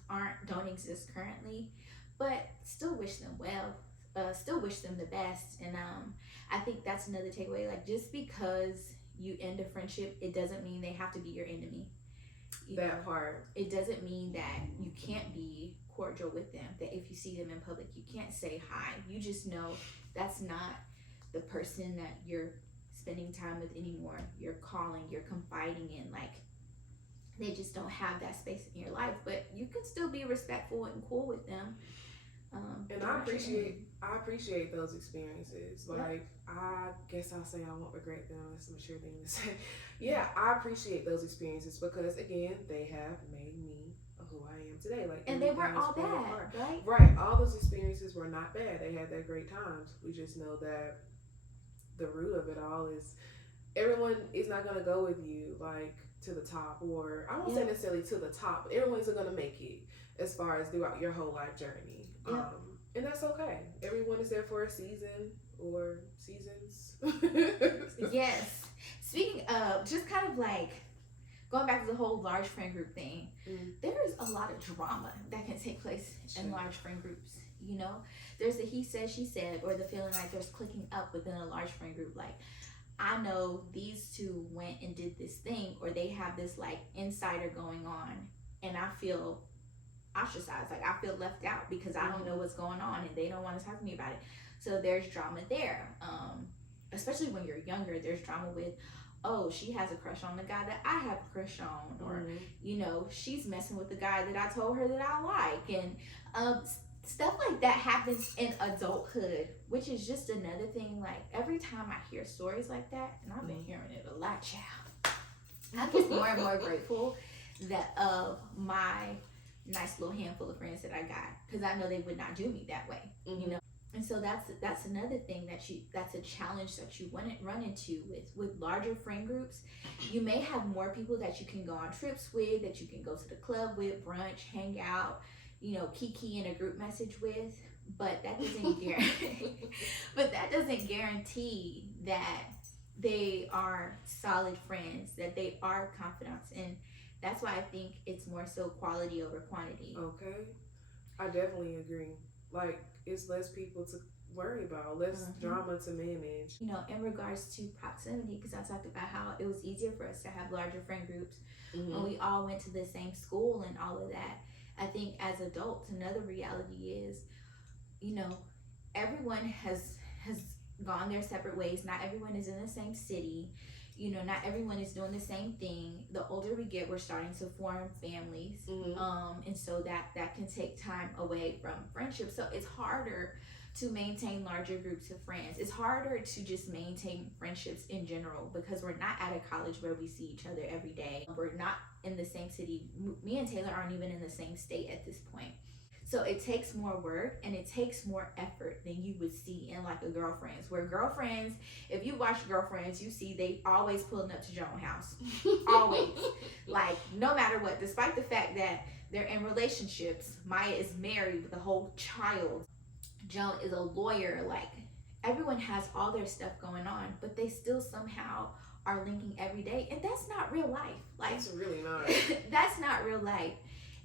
don't exist currently, but still wish them well, still wish them the best. And I think that's another takeaway. Like, just because you end a friendship, it doesn't mean they have to be your enemy. That part. It doesn't mean that you can't be cordial with them, that if you see them in public, you can't say hi. You just know that's not the person that you're spending time with anymore. You're calling, you're confiding in. Like, they just don't have that space in your life, but you can still be respectful and cool with them. And I appreciate those experiences. Like, I guess I'll say I won't regret them. That's a mature thing to say. Yeah, I appreciate those experiences because, again, they have made me who I am today. Like, and they weren't all bad, right? Right. All those experiences were not bad. They had their great times. We just know that the root of it all is everyone is not going to go with you, like, to the top, or I won't say necessarily to the top, but everyone's going to make it as far as throughout your whole life journey. And that's okay. Everyone is there for a season or seasons. Yes. Speaking of, just kind of like going back to the whole large friend group thing, there's a lot of drama that can take place in large friend groups. You know, there's the he said, she said, or the feeling like there's clicking up within a large friend group. Like, I know these two went and did this thing, or they have this like insider going on, and I feel ostracized. Like, I feel left out because I don't know what's going on, and they don't want to talk to me about it. So there's drama there. Especially when you're younger, there's drama with, oh, she has a crush on the guy that I have a crush on, or you know, she's messing with the guy that I told her that I like, and stuff like that happens in adulthood, which is just another thing. Like, every time I hear stories like that, and I've been hearing it a lot, child, I get more and more grateful that of my nice little handful of friends that I got, because I know they would not do me that way, you know. And so that's another thing that's a challenge that you wouldn't run into with larger friend groups. You may have more people that you can go on trips with, that you can go to the club with, brunch, hang out, you know, kiki in a group message with, but that doesn't guarantee that they are solid friends, that they are confidants. And that's why I think it's more so quality over quantity. Okay, I definitely agree. Like, it's less people to worry about, less drama to manage. You know, in regards to proximity, because I talked about how it was easier for us to have larger friend groups when we all went to the same school and all of that. I think as adults, another reality is, you know, everyone has gone their separate ways. Not everyone is in the same city. You know, not everyone is doing the same thing. The older we get, we're starting to form families, and so that can take time away from friendships. So it's harder to maintain larger groups of friends. It's harder to just maintain friendships in general, because we're not at a college where we see each other every day. We're not in the same city. Me and Taylor aren't even in the same state at this point. So it takes more work and it takes more effort than you would see in like a girlfriends. Where girlfriends, if you watch girlfriends, you see they always pulling up to your own house. Always. Like, no matter what, despite the fact that they're in relationships. Maya is married with a whole child. Joan is a lawyer. Like, everyone has all their stuff going on, but they still somehow are linking every day. And that's not real life. Like, That's really not. that's not real life.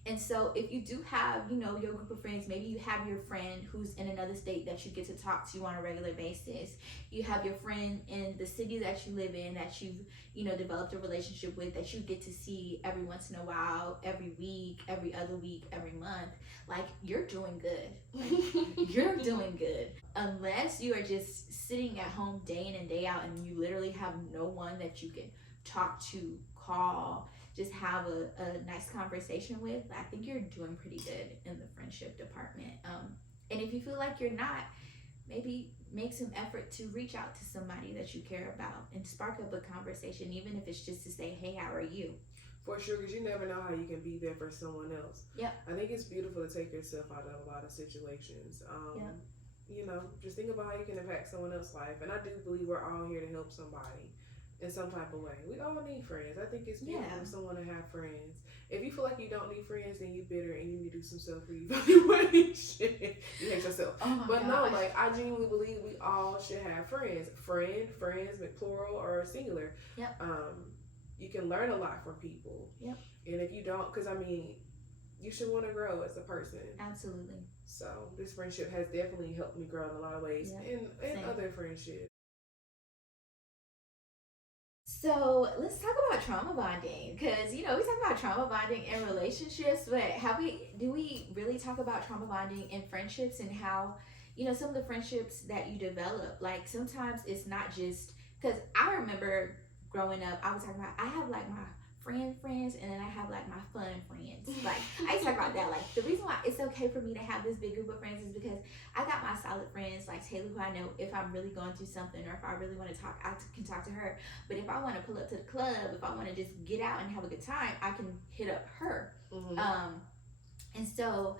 And so if you do have, you know, your group of friends, maybe you have your friend who's in another state that you get to talk to on a regular basis. You have your friend in the city that you live in that you've, you know, developed a relationship with, that you get to see every once in a while, every week, every other week, every month. Like, you're doing good. Like, you're doing good. Unless you are just sitting at home day in and day out and you literally have no one that you can talk to, call, just have a nice conversation with, I think you're doing pretty good in the friendship department. And if you feel like you're not, maybe make some effort to reach out to somebody that you care about and spark up a conversation, even if it's just to say, hey, how are you? For sure, because you never know how you can be there for someone else. Yep. I think it's beautiful to take yourself out of a lot of situations. Yep. You know, just think about how you can impact someone else's life. And I do believe we're all here to help somebody in some type of way. We all need friends. I think it's beautiful for someone to have friends. If you feel like you don't need friends, then you're bitter and you need to do some self-evaluation. You hate yourself. Oh but gosh. no, like, I genuinely believe we all should have friends. Friends, plural or singular. Yep. You can learn a lot from people. Yep. And if you don't, because I mean, you should want to grow as a person. Absolutely. So this friendship has definitely helped me grow in a lot of ways, and other friendships. So let's talk about trauma bonding, because, you know, we talk about trauma bonding in relationships, but do we really talk about trauma bonding in friendships, and how, you know, some of the friendships that you develop, like, sometimes it's not just, because I remember growing up, I was talking about, I have like my friends, and then I have like my fun friends. Like, I talk about that. Like, the reason why it's okay for me to have this big group of friends is because I got my solid friends like Taylor, who I know if I'm really going through something, or if I really want to talk, I can talk to her. But if I want to pull up to the club, if I want to just get out and have a good time, I can hit up her. And so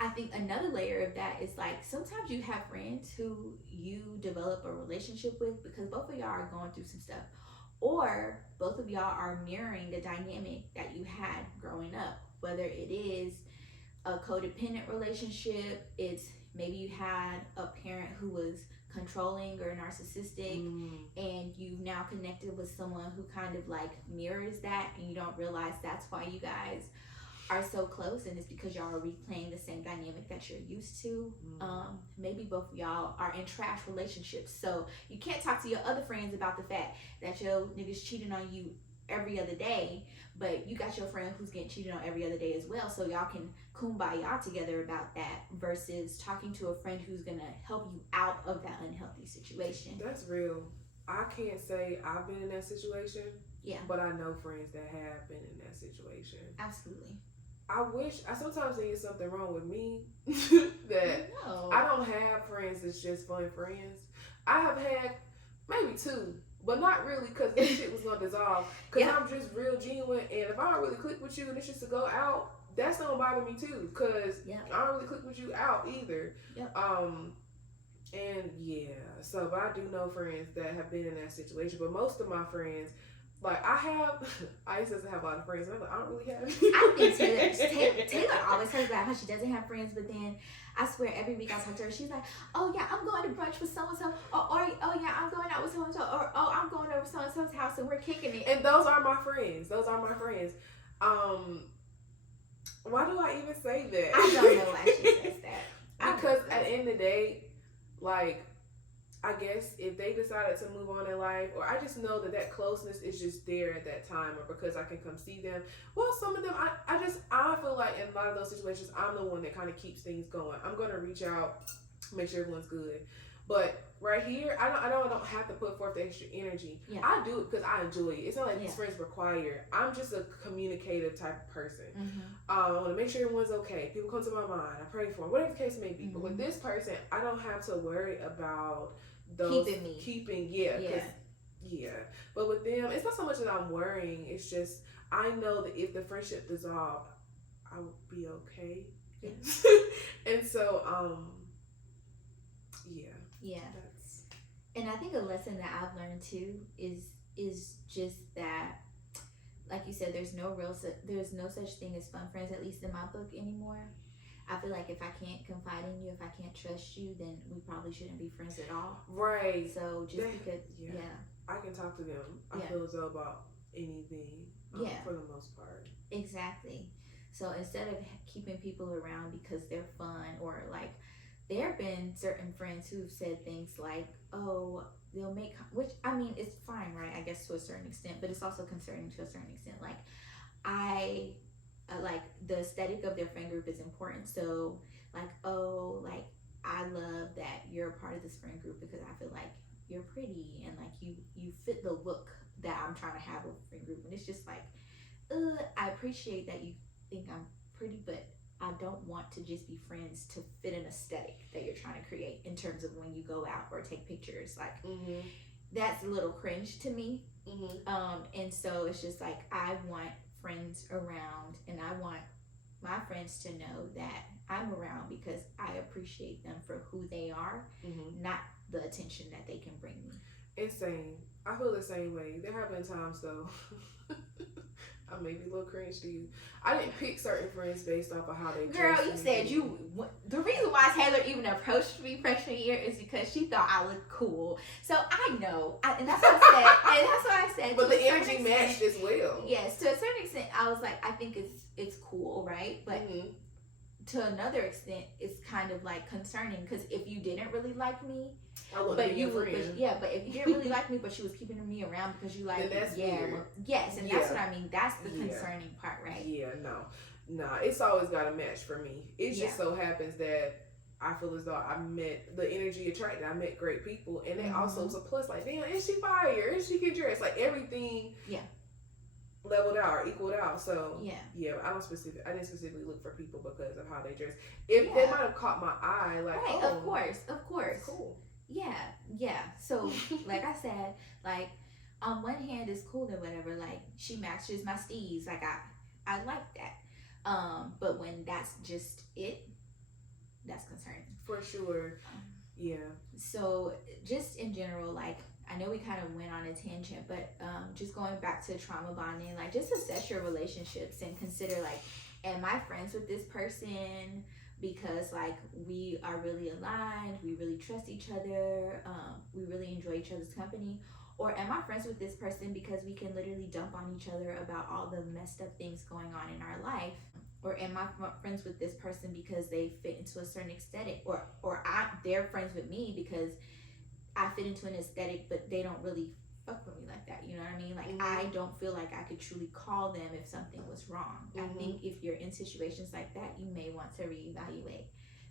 I think another layer of that is, like, sometimes you have friends who you develop a relationship with because both of y'all are going through some stuff, or both of y'all are mirroring the dynamic that you had growing up, whether it is a codependent relationship, it's maybe you had a parent who was controlling or narcissistic, and you've now connected with someone who kind of like mirrors that, and you don't realize that's why you guys are so close, and it's because y'all are replaying the same dynamic that you're used to. Maybe both of y'all are in trash relationships, so you can't talk to your other friends about the fact that your nigga's cheating on you every other day, but you got your friend who's getting cheated on every other day as well, so y'all can kumbaya together about that, versus talking to a friend who's gonna help you out of that unhealthy situation. That's real. I can't say I've been in that situation, but I know friends that have been in that situation. Absolutely. I sometimes think it's something wrong with me that I don't have friends that's just fun friends. I have had maybe two, but not really, because this shit was gonna dissolve. Because I'm just real genuine, and if I don't really click with you and it's just to go out, that's gonna bother me too, because Yeah. I don't really click with you out either. Yep. And yeah, so but I do know friends that have been in that situation, but most of my friends, like I used to have a lot of friends, and I'm like, I don't really have any. I think Taylor always talks about how she doesn't have friends, but then I swear every week I talk to her, she's like, oh yeah, I'm going to brunch with so and so, or oh yeah, I'm going out with so and so, or oh, I'm going over so and so's house and we're kicking it. And those are my friends. Why do I even say that? I don't know why she says that. Because at the end of the day, like, I guess if they decided to move on in life, or I just know that closeness is just there at that time, or because I can come see them. Well, some of them, I feel like in a lot of those situations, I'm the one that kind of keeps things going. I'm going to reach out, make sure everyone's good. But right here, I don't have to put forth the extra energy. Yeah. I do it because I enjoy it. It's not like these Yeah. friends require. I'm just a communicative type of person. Mm-hmm. I want to make sure everyone's okay. People come to my mind. I pray for them, whatever the case may be. But with this person, I don't have to worry about those keeping. Yeah. But with them, it's not so much that I'm worrying. It's just I know that if the friendship dissolved, I would be okay. Yeah. And so, Yeah. That's... And I think a lesson that I've learned too is just that, like you said, there's no such thing as fun friends, at least in my book anymore. I feel like if I can't confide in you, if I can't trust you, then we probably shouldn't be friends at all. Right. So just because, I can talk to them. I Yeah. feel as though about anything. For the most part. Exactly. So instead of keeping people around because they're fun, or like, there have been certain friends who've said things like, oh, they'll make, which I mean, it's fine, right? I guess to a certain extent, but it's also concerning to a certain extent. Like, I like the aesthetic of their friend group is important. So like, oh, like, I love that you're a part of this friend group because I feel like you're pretty and like you fit the look that I'm trying to have with a friend group. And it's just like, I appreciate that you think I'm pretty, but I don't want to just be friends to fit an aesthetic that you're trying to create in terms of when you go out or take pictures. Like, that's a little cringe to me. And so it's just like, I want friends around, and I want my friends to know that I'm around because I appreciate them for who they are, not the attention that they can bring me. Insane. I feel the same way. There have been times though, I may be a little cringe to you. I didn't pick certain friends based off of how they Girl, dressed you and said everything. the reason why Taylor even approached me freshman year is because she thought I looked cool. So I know, and that's what I said. But the energy matched as well. Yes, to a certain extent, I was like, I think it's cool, right? But to another extent, it's kind of like concerning, because if you didn't really like me, I wouldn't but be your friend. but if you didn't really like me, but she was keeping me around because you like, then that's weird. Well, yes, and that's what I mean. That's the concerning part, right? Yeah, no, it's always got a match for me. It just so happens that I feel as though I met the energy attracted. I met great people, and it also was a plus. Like, damn, is she fire? Is she can dress? Like everything. Yeah. Leveled out or equaled out. So yeah, I didn't specifically look for people because of how they dress. If they might have caught my eye, like, right, oh, of course, cool. Yeah. So like I said, like on one hand it's cool and whatever, like she matches my steez, like I like that. But when that's just it, that's concerning. For sure. Yeah. So just in general, like, I know we kind of went on a tangent, but just going back to trauma bonding, like, just assess your relationships and consider, like, am I friends with this person because, like, we are really aligned, we really trust each other, we really enjoy each other's company? Or am I friends with this person because we can literally dump on each other about all the messed up things going on in our life? Or am I friends with this person because they fit into a certain aesthetic? Or they're friends with me because I fit into an aesthetic, but they don't really fuck with me like that. You know what I mean? Like, I don't feel like I could truly call them if something was wrong. I think if you're in situations like that, you may want to reevaluate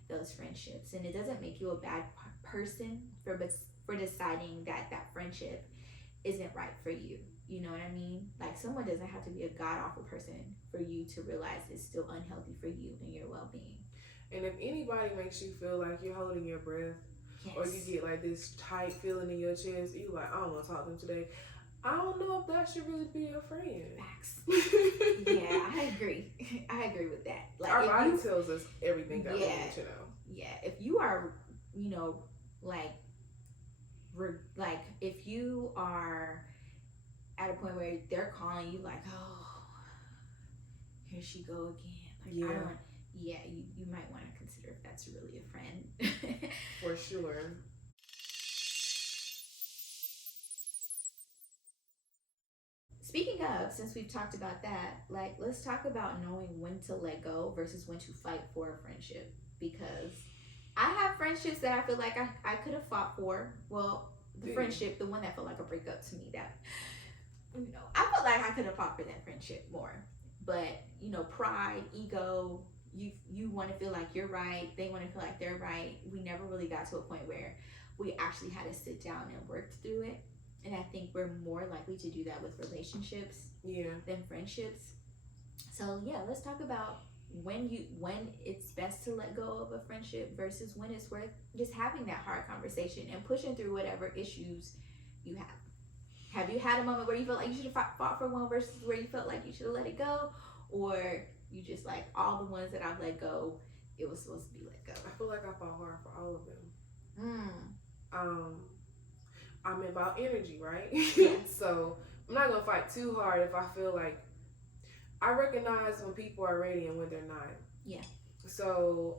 those friendships. And it doesn't make you a bad person for deciding that friendship isn't right for you. You know what I mean? Like, someone doesn't have to be a god-awful person for you to realize it's still unhealthy for you and your well-being. And if anybody makes you feel like you're holding your breath, or you get like this tight feeling in your chest, you like, I don't want to talk to them today, I don't know if that should really be your friend. Facts. Yeah, I agree. I agree with that. Like Our if body you, tells us everything that we yeah, need to know. yeah. If you are, like, like if you are at a point where they're calling you like, oh, here she go again. Like I Yeah, don't. Yeah, you might want to consider if that's really a friend. for sure. Speaking of, since we've talked about that, like let's talk about knowing when to let go versus when to fight for a friendship. Because I have friendships that I feel like I could have fought for. Well, the friendship, the one that felt like a breakup to me, that I felt like I could have fought for that friendship more. But pride, ego, you want to feel like you're right, they want to feel like they're right. We never really got to a point where we actually had to sit down and work through it. And I think we're more likely to do that with relationships than friendships. So yeah, let's talk about when it's best to let go of a friendship versus when it's worth just having that hard conversation and pushing through whatever issues you have. Have you had a moment where you felt like you should have fought for one versus where you felt like you should have let it go? Or you just like, all the ones that I've let go, it was supposed to be let go? I feel like I fought hard for all of them. Mm. I'm about energy, right? Yeah. So I'm not gonna fight too hard if I feel like I recognize when people are ready and when they're not. Yeah. So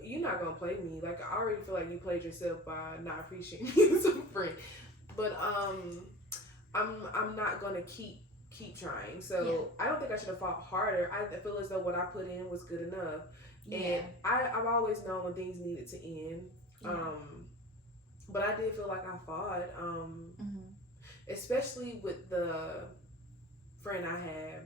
you're not gonna play me. Like I already feel like you played yourself by not appreciating me as a friend. But I'm not gonna keep trying. So I don't think I should have fought harder. I feel as though what I put in was good enough. Yeah. And I've always known when things needed to end. Yeah. But I did feel like I fought. Especially with the friend I had.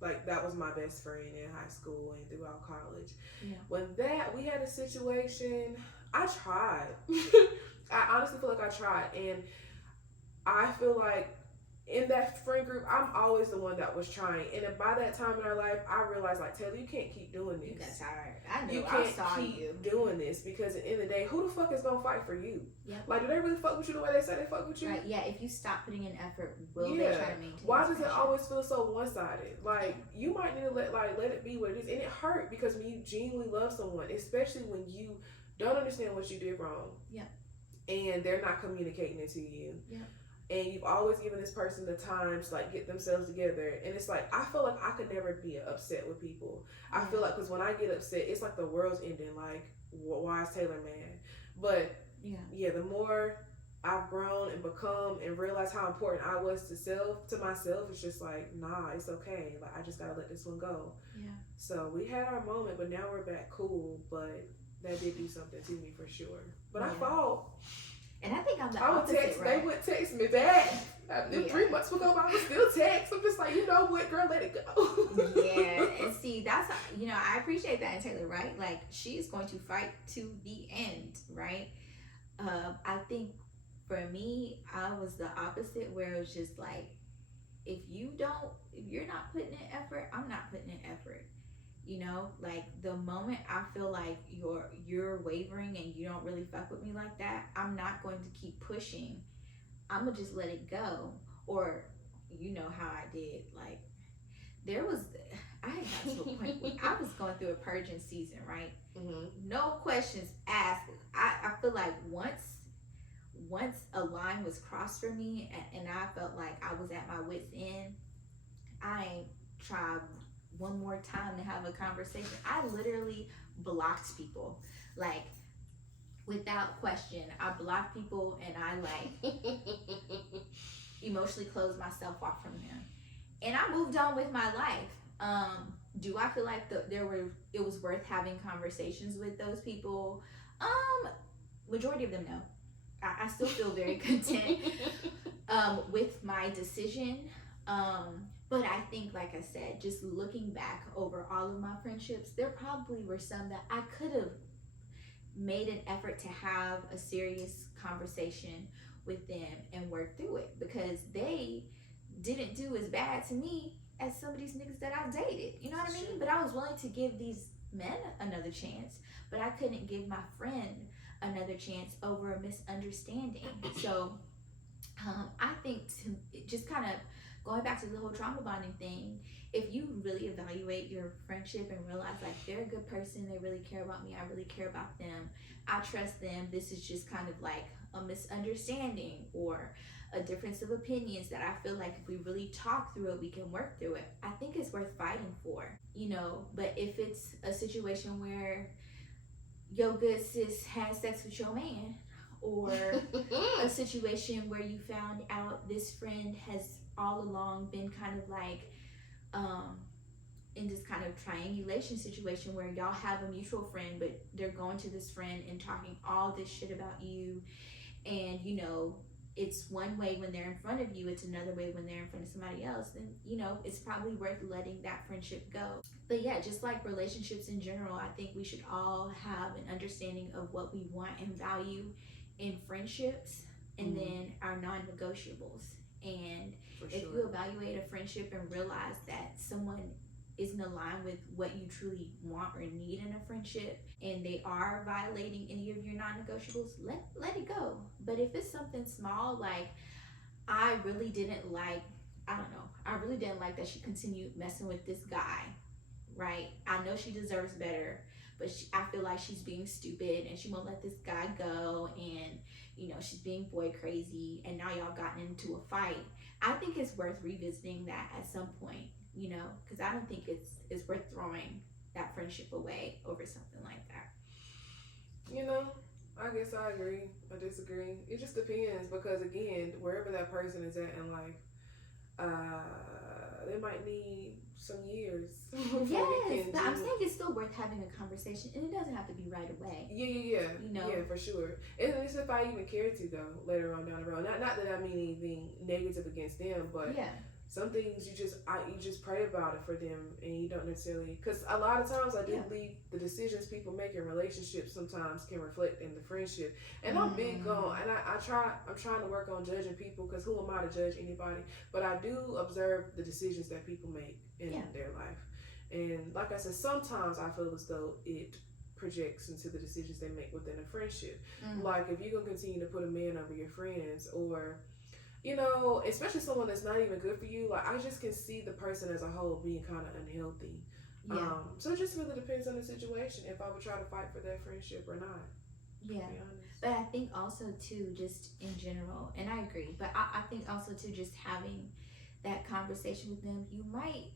Like that was my best friend in high school and throughout college. Yeah. When we had a situation, I tried. I honestly feel like I tried, and I feel like in that friend group, I'm always the one that was trying. And then by that time in our life, I realized, like, Taylor, you can't keep doing this. You got tired. I know. You I can't saw keep you doing this because at the end of the day, who the fuck is gonna fight for you? Yeah. Like, do they really fuck with you the way they say they fuck with you? Right. Yeah. If you stop putting in effort, will they try to maintain? Why does it always feel so one sided? Like you might need to let it be what it is, and it hurt because when you genuinely love someone, especially when you don't understand what you did wrong. Yeah. And they're not communicating it to you. Yeah. And you've always given this person the time to like get themselves together, and it's like I feel like I could never be upset with people. I feel like because when I get upset, it's like the world's ending. Like, why is Taylor mad? But yeah, the more I've grown and become and realized how important I was to myself, it's just like, nah, it's okay. Like I just gotta let this one go. Yeah. So we had our moment, but now we're back cool. But that did do something to me for sure. But I fought. And I think I'm the I would opposite, text, right? they would text me back. If 3 months would go by, I would still text. I'm just like, you know what, girl, let it go. Yeah, and see, that's, I appreciate that in Taylor, right? Like, she is going to fight to the end, right? I think for me, I was the opposite, where it was just like, if you're not putting in effort, I'm not putting in effort. Like the moment I feel like you're wavering and you don't really fuck with me like that, I'm not going to keep pushing. I'm gonna just let it go. Or how I did, like I had got to a point when I was going through a purging season, right? Mm-hmm. No questions asked. I feel like once a line was crossed for me and I felt like I was at my wit's end, I ain't tried one more time to have a conversation. I literally blocked people, like without question. I blocked people and I like emotionally closed myself off from them, and I moved on with my life. Do I feel like it was worth having conversations with those people? Majority of them, no. I still feel very content with my decision. But I think, like I said, just looking back over all of my friendships, there probably were some that I could have made an effort to have a serious conversation with them and work through it, because they didn't do as bad to me as some of these niggas that I dated. You know what I mean? But I was willing to give these men another chance, but I couldn't give my friend another chance over a misunderstanding. So I think just kind of going back to the whole trauma bonding thing, if you really evaluate your friendship and realize like they're a good person, they really care about me, I really care about them, I trust them, this is just kind of like a misunderstanding or a difference of opinions that I feel like if we really talk through it, we can work through it. I think it's worth fighting for, But if it's a situation where your good sis has sex with your man, or a situation where you found out this friend has all along been kind of like in this kind of triangulation situation where y'all have a mutual friend, but they're going to this friend and talking all this shit about you, and it's one way when they're in front of you, it's another way when they're in front of somebody else, then it's probably worth letting that friendship go. But yeah, just like relationships in general, I think we should all have an understanding of what we want and value in friendships, and then our non-negotiables. And if you evaluate a friendship and realize that someone isn't aligned with what you truly want or need in a friendship, and they are violating any of your non-negotiables, let it go. But if it's something small, like I really didn't like that she continued messing with this guy, right? I know she deserves better, but I feel like she's being stupid and she won't let this guy go, and she's being boy crazy, and now y'all gotten into a fight. I think it's worth revisiting that at some point, because I don't think it's worth throwing that friendship away over something like that. I guess I agree or disagree. It just depends, because again, wherever that person is at in life, they might need some years. Yes, but I'm saying it's still worth having a conversation, and it doesn't have to be right away. Yeah. Yeah, for sure. And at least if I even care to go later on down the road. Not that I mean anything negative against them, but some things you just pray about it for them, and you don't necessarily, because a lot of times I do believe the decisions people make in relationships sometimes can reflect in the friendship. And I'm big on, and I'm trying to work on judging people, because who am I to judge anybody? But I do observe the decisions that people make in their life, and like I said, sometimes I feel as though it projects into the decisions they make within a friendship. Like if you're gonna continue to put a man over your friends, or especially someone that's not even good for you, like I just can see the person as a whole being kind of unhealthy. So it just really depends on the situation if I would try to fight for that friendship or not. Yeah, but I think also too, just in general, and I agree, but I think also too, just having that conversation with them, you might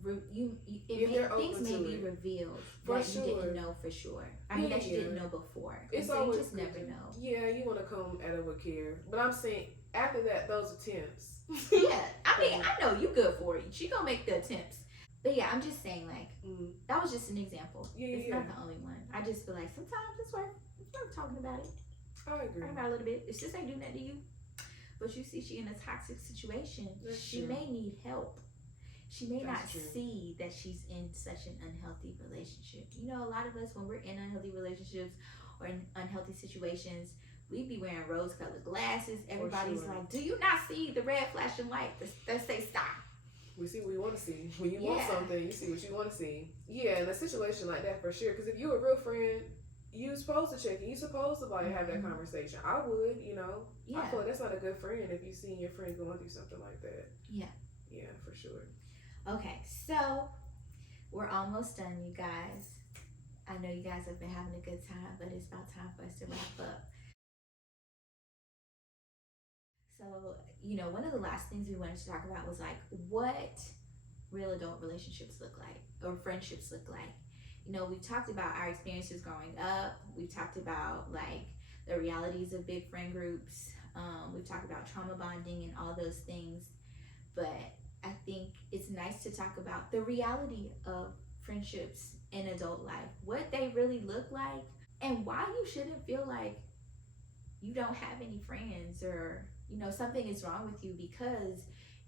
things may be revealed that you didn't know for sure. I mean, that you didn't know before. It's always you just never know. Yeah, you want to come at it with care, but I'm saying after that, those attempts. Yeah, I mean, I know you good for it. She gonna make the attempts. But yeah, I'm just saying, like, that was just an example. It's not the only one. I just feel like sometimes it's worth talking about it. I agree. Talking about it a little bit. If this ain't doing that to you, but you see she in a toxic situation, she may need help. She may not see that she's in such an unhealthy relationship. A lot of us, when we're in unhealthy relationships or in unhealthy situations, we be wearing rose-colored glasses. Everybody's like, do you not see the red flashing light that say stop? We see what we want to see. When you want something, you see what you want to see. Yeah, in a situation like that, for sure. Because if you're a real friend, you're supposed to check in. You're supposed to have that conversation. I would, I feel like that's not a good friend if you see your friend going through something like that. Yeah, for sure. Okay, so we're almost done, you guys. I know you guys have been having a good time, but it's about time for us to wrap up. So, one of the last things we wanted to talk about was like what real adult relationships look like, or friendships look like. We talked about our experiences growing up. We talked about like the realities of big friend groups. We've talked about trauma bonding and all those things. But I think it's nice to talk about the reality of friendships in adult life, what they really look like, and why you shouldn't feel like you don't have any friends, or something is wrong with you because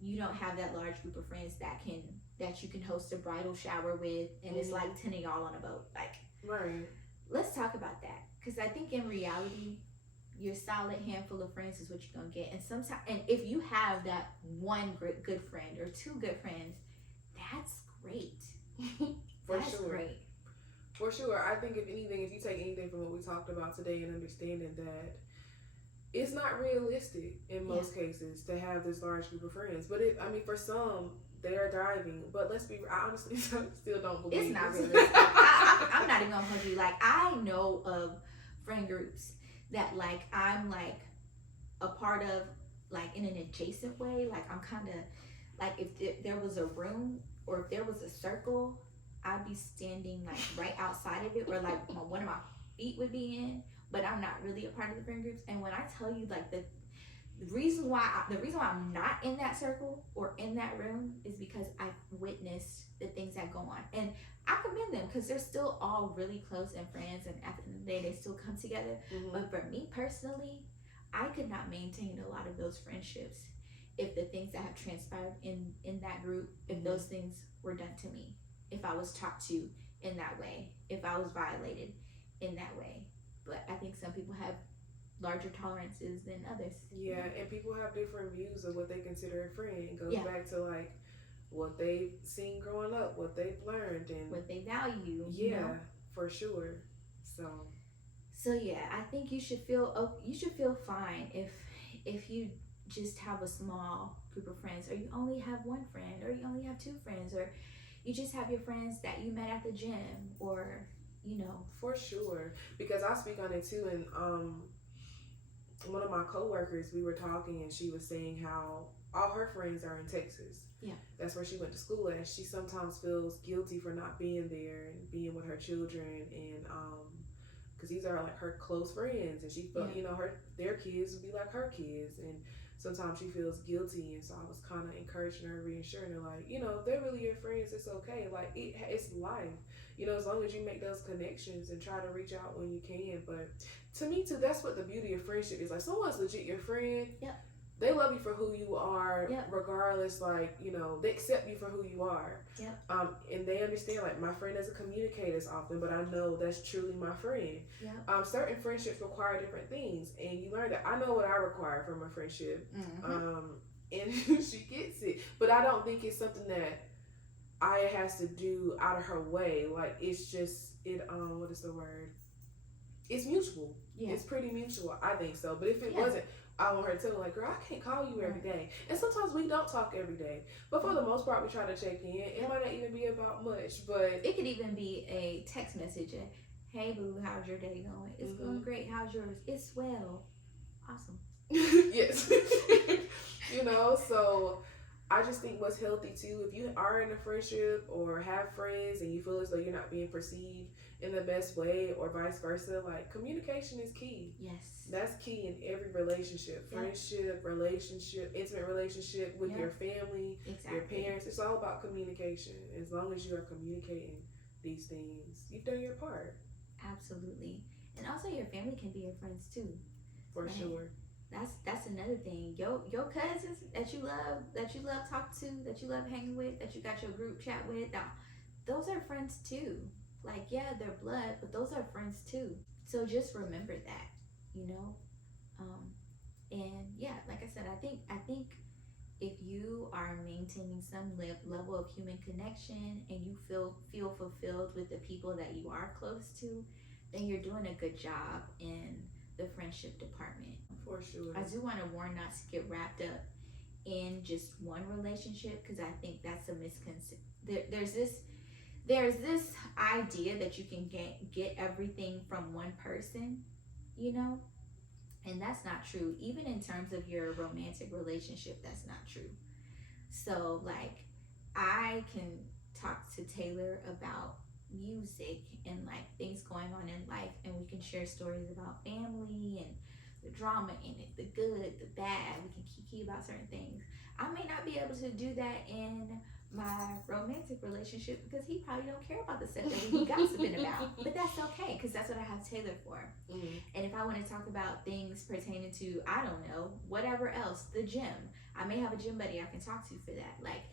you don't have that large group of friends that you can host a bridal shower with, and it's like 10 of y'all on a boat. Like, right. Let's talk about that, because I think in reality, your solid handful of friends is what you're gonna get. And if you have that one good friend or two good friends, that's great. That's great. For sure. I think if you take anything from what we talked about today, and understanding that it's not realistic in most cases to have this large group of friends. But for some, they are thriving. But let's be, I honestly still don't believe It's not this. realistic. I'm not even gonna hold you. Like, I know of friend groups that like I'm like a part of, like in an adjacent way. Like, I'm kind of like, if there was a room or if there was a circle, I'd be standing like right outside of it, or like one of my feet would be in, but I'm not really a part of the friend groups. And when I tell you, like, the reason why I'm not in that circle or in that room is because I've witnessed the things that go on, and I commend them because they're still all really close and friends, and at the end of the day, they still come together. Mm-hmm. But for me personally, I could not maintain a lot of those friendships if the things that have transpired in that group, if those things were done to me, if I was talked to in that way, if I was violated in that way. But I think some people have larger tolerances than others. Yeah, and people have different views of what they consider a friend. It goes Yeah. back to like what they've seen growing up, what they've learned, and what they value. yeah, You know? for sure. So yeah, I think you should feel fine if you just have a small group of friends, or you only have one friend, or you only have two friends, or you just have your friends that you met at the gym, or you know. For sure, because I speak on it too, and one of my coworkers, we were talking, and she was saying how all her friends are in Texas. Yeah, that's where she went to school, and she sometimes feels guilty for not being there and being with her children, and because these are like her close friends, and she felt, you know, their kids would be like her kids, and sometimes she feels guilty. And so I was kind of encouraging her, reassuring her, like, you know, if they're really your friends, it's okay. Like, it's life, you know, as long as you make those connections and try to reach out when you can. But to me too, that's what the beauty of friendship is. Like, someone's legit your friend. Yep. They love you for who you are, yep. regardless. Like, you know, they accept you for who you are. Yep. And they understand, like, my friend doesn't communicate as often, but I know that's truly my friend. Yep. Certain friendships require different things, and you learn that. I know what I require from a friendship. And she gets it, but I don't think it's something that Aya has to do out of her way. Like, it's just, what is the word? It's mutual. Yeah. It's pretty mutual. I think so. But if it wasn't, I want her to tell her, like, girl, I can't call you every day. And sometimes we don't talk every day. But for the most part, we try to check in. It might not even be about much, but it could even be a text message. Hey, boo, how's your day going? It's going great. How's yours? It's well. Awesome. Yes. You know, so I just think what's healthy too, if you are in a friendship or have friends and you feel as though you're not being perceived in the best way, or vice versa, like, communication is key. Yes. That's key in every relationship. Friendship, relationship, intimate relationship with your family, your parents. It's all about communication. As long as you are communicating these things, you've done your part. Absolutely. And also your family can be your friends too. For sure. That's another thing. Your cousins that you love talking to, that you love hanging with, that you got your group chat with, now, those are friends too. Like, yeah, they're blood, but those are friends too. So just remember that, you know. And yeah, like I said, I think if you are maintaining some level of human connection and you feel fulfilled with the people that you are close to, then you're doing a good job in the friendship department. For sure. I do want to warn not to get wrapped up in just one relationship, because I think that's a misconception. There's this idea that you can get everything from one person, you know, and that's not true. Even in terms of your romantic relationship, that's not true. So, like, I can talk to Taylor about music and like things going on in life, and we can share stories about family and the drama in it, the good, the bad. We can kiki about certain things. I may not be able to do that in my romantic relationship because he probably don't care about the stuff that we gossiping about, but that's okay because that's what I have Taylor for. And if I want to talk about things pertaining to, I don't know, whatever else, the gym, I may have a gym buddy I can talk to for that. Like,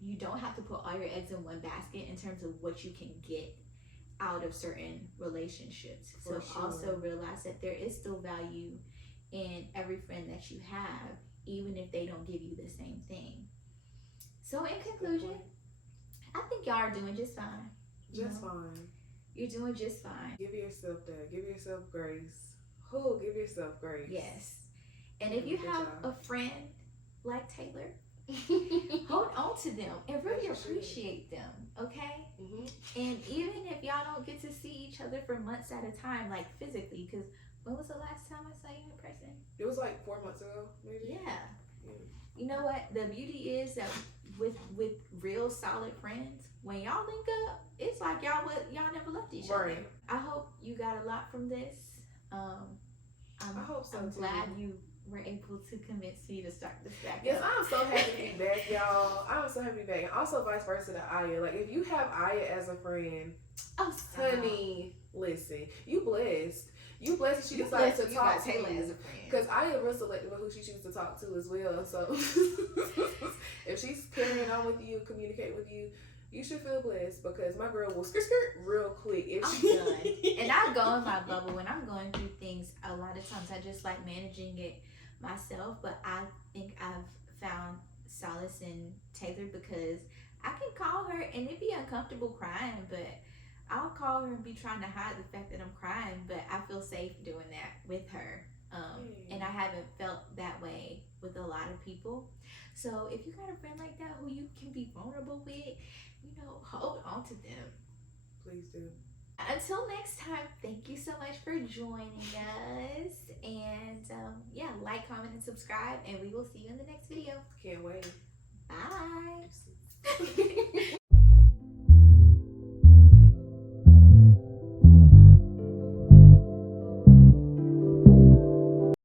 you don't have to put all your eggs in one basket in terms of what you can get out of certain relationships. So also realize that there is still value in every friend that you have, even if they don't give you the same thing. So in conclusion, I think y'all are doing just fine. Just fine. You're doing just fine. Give yourself that. Give yourself grace. Give yourself grace. Yes. And if you have a friend like Taylor, hold on to them and really Yes, you should. appreciate them, okay? Mhm. And even if y'all don't get to see each other for months at a time, like physically, because when was the last time I saw you in person? It was like 4 months ago, maybe. Yeah. Yeah. You know what? The beauty is that with real solid friends, when y'all link up, it's like y'all never left each other. Right. I hope you got a lot from this. I hope so I'm too. glad you were able to convince me to start this back Yes, up. I'm so happy to be back, y'all. I'm so happy to be back. And also vice versa to Aya. Like, if you have Aya as a friend, Oh, honey, listen, you blessed. You blessed that she decided to talk to Taylor you. as a friend. Because Aya real selective of who she chooses to talk to as well. So, if she's carrying on with you, communicate with you, you should feel blessed because my girl will skirt real quick if I'm she done. And I go in my bubble when I'm going through things. A lot of times I just like managing it myself, but I think I've found solace in Taylor because I can call her and it'd be uncomfortable crying, but I'll call her and be trying to hide the fact that I'm crying, but I feel safe doing that with her. And I haven't felt that way with a lot of people. So if you got a friend like that who you can be vulnerable with, you know, hold on to them. Please do. Until next time, thank you so much for joining us. And yeah, like, comment, and subscribe. And we will see you in the next video. Can't wait. Bye.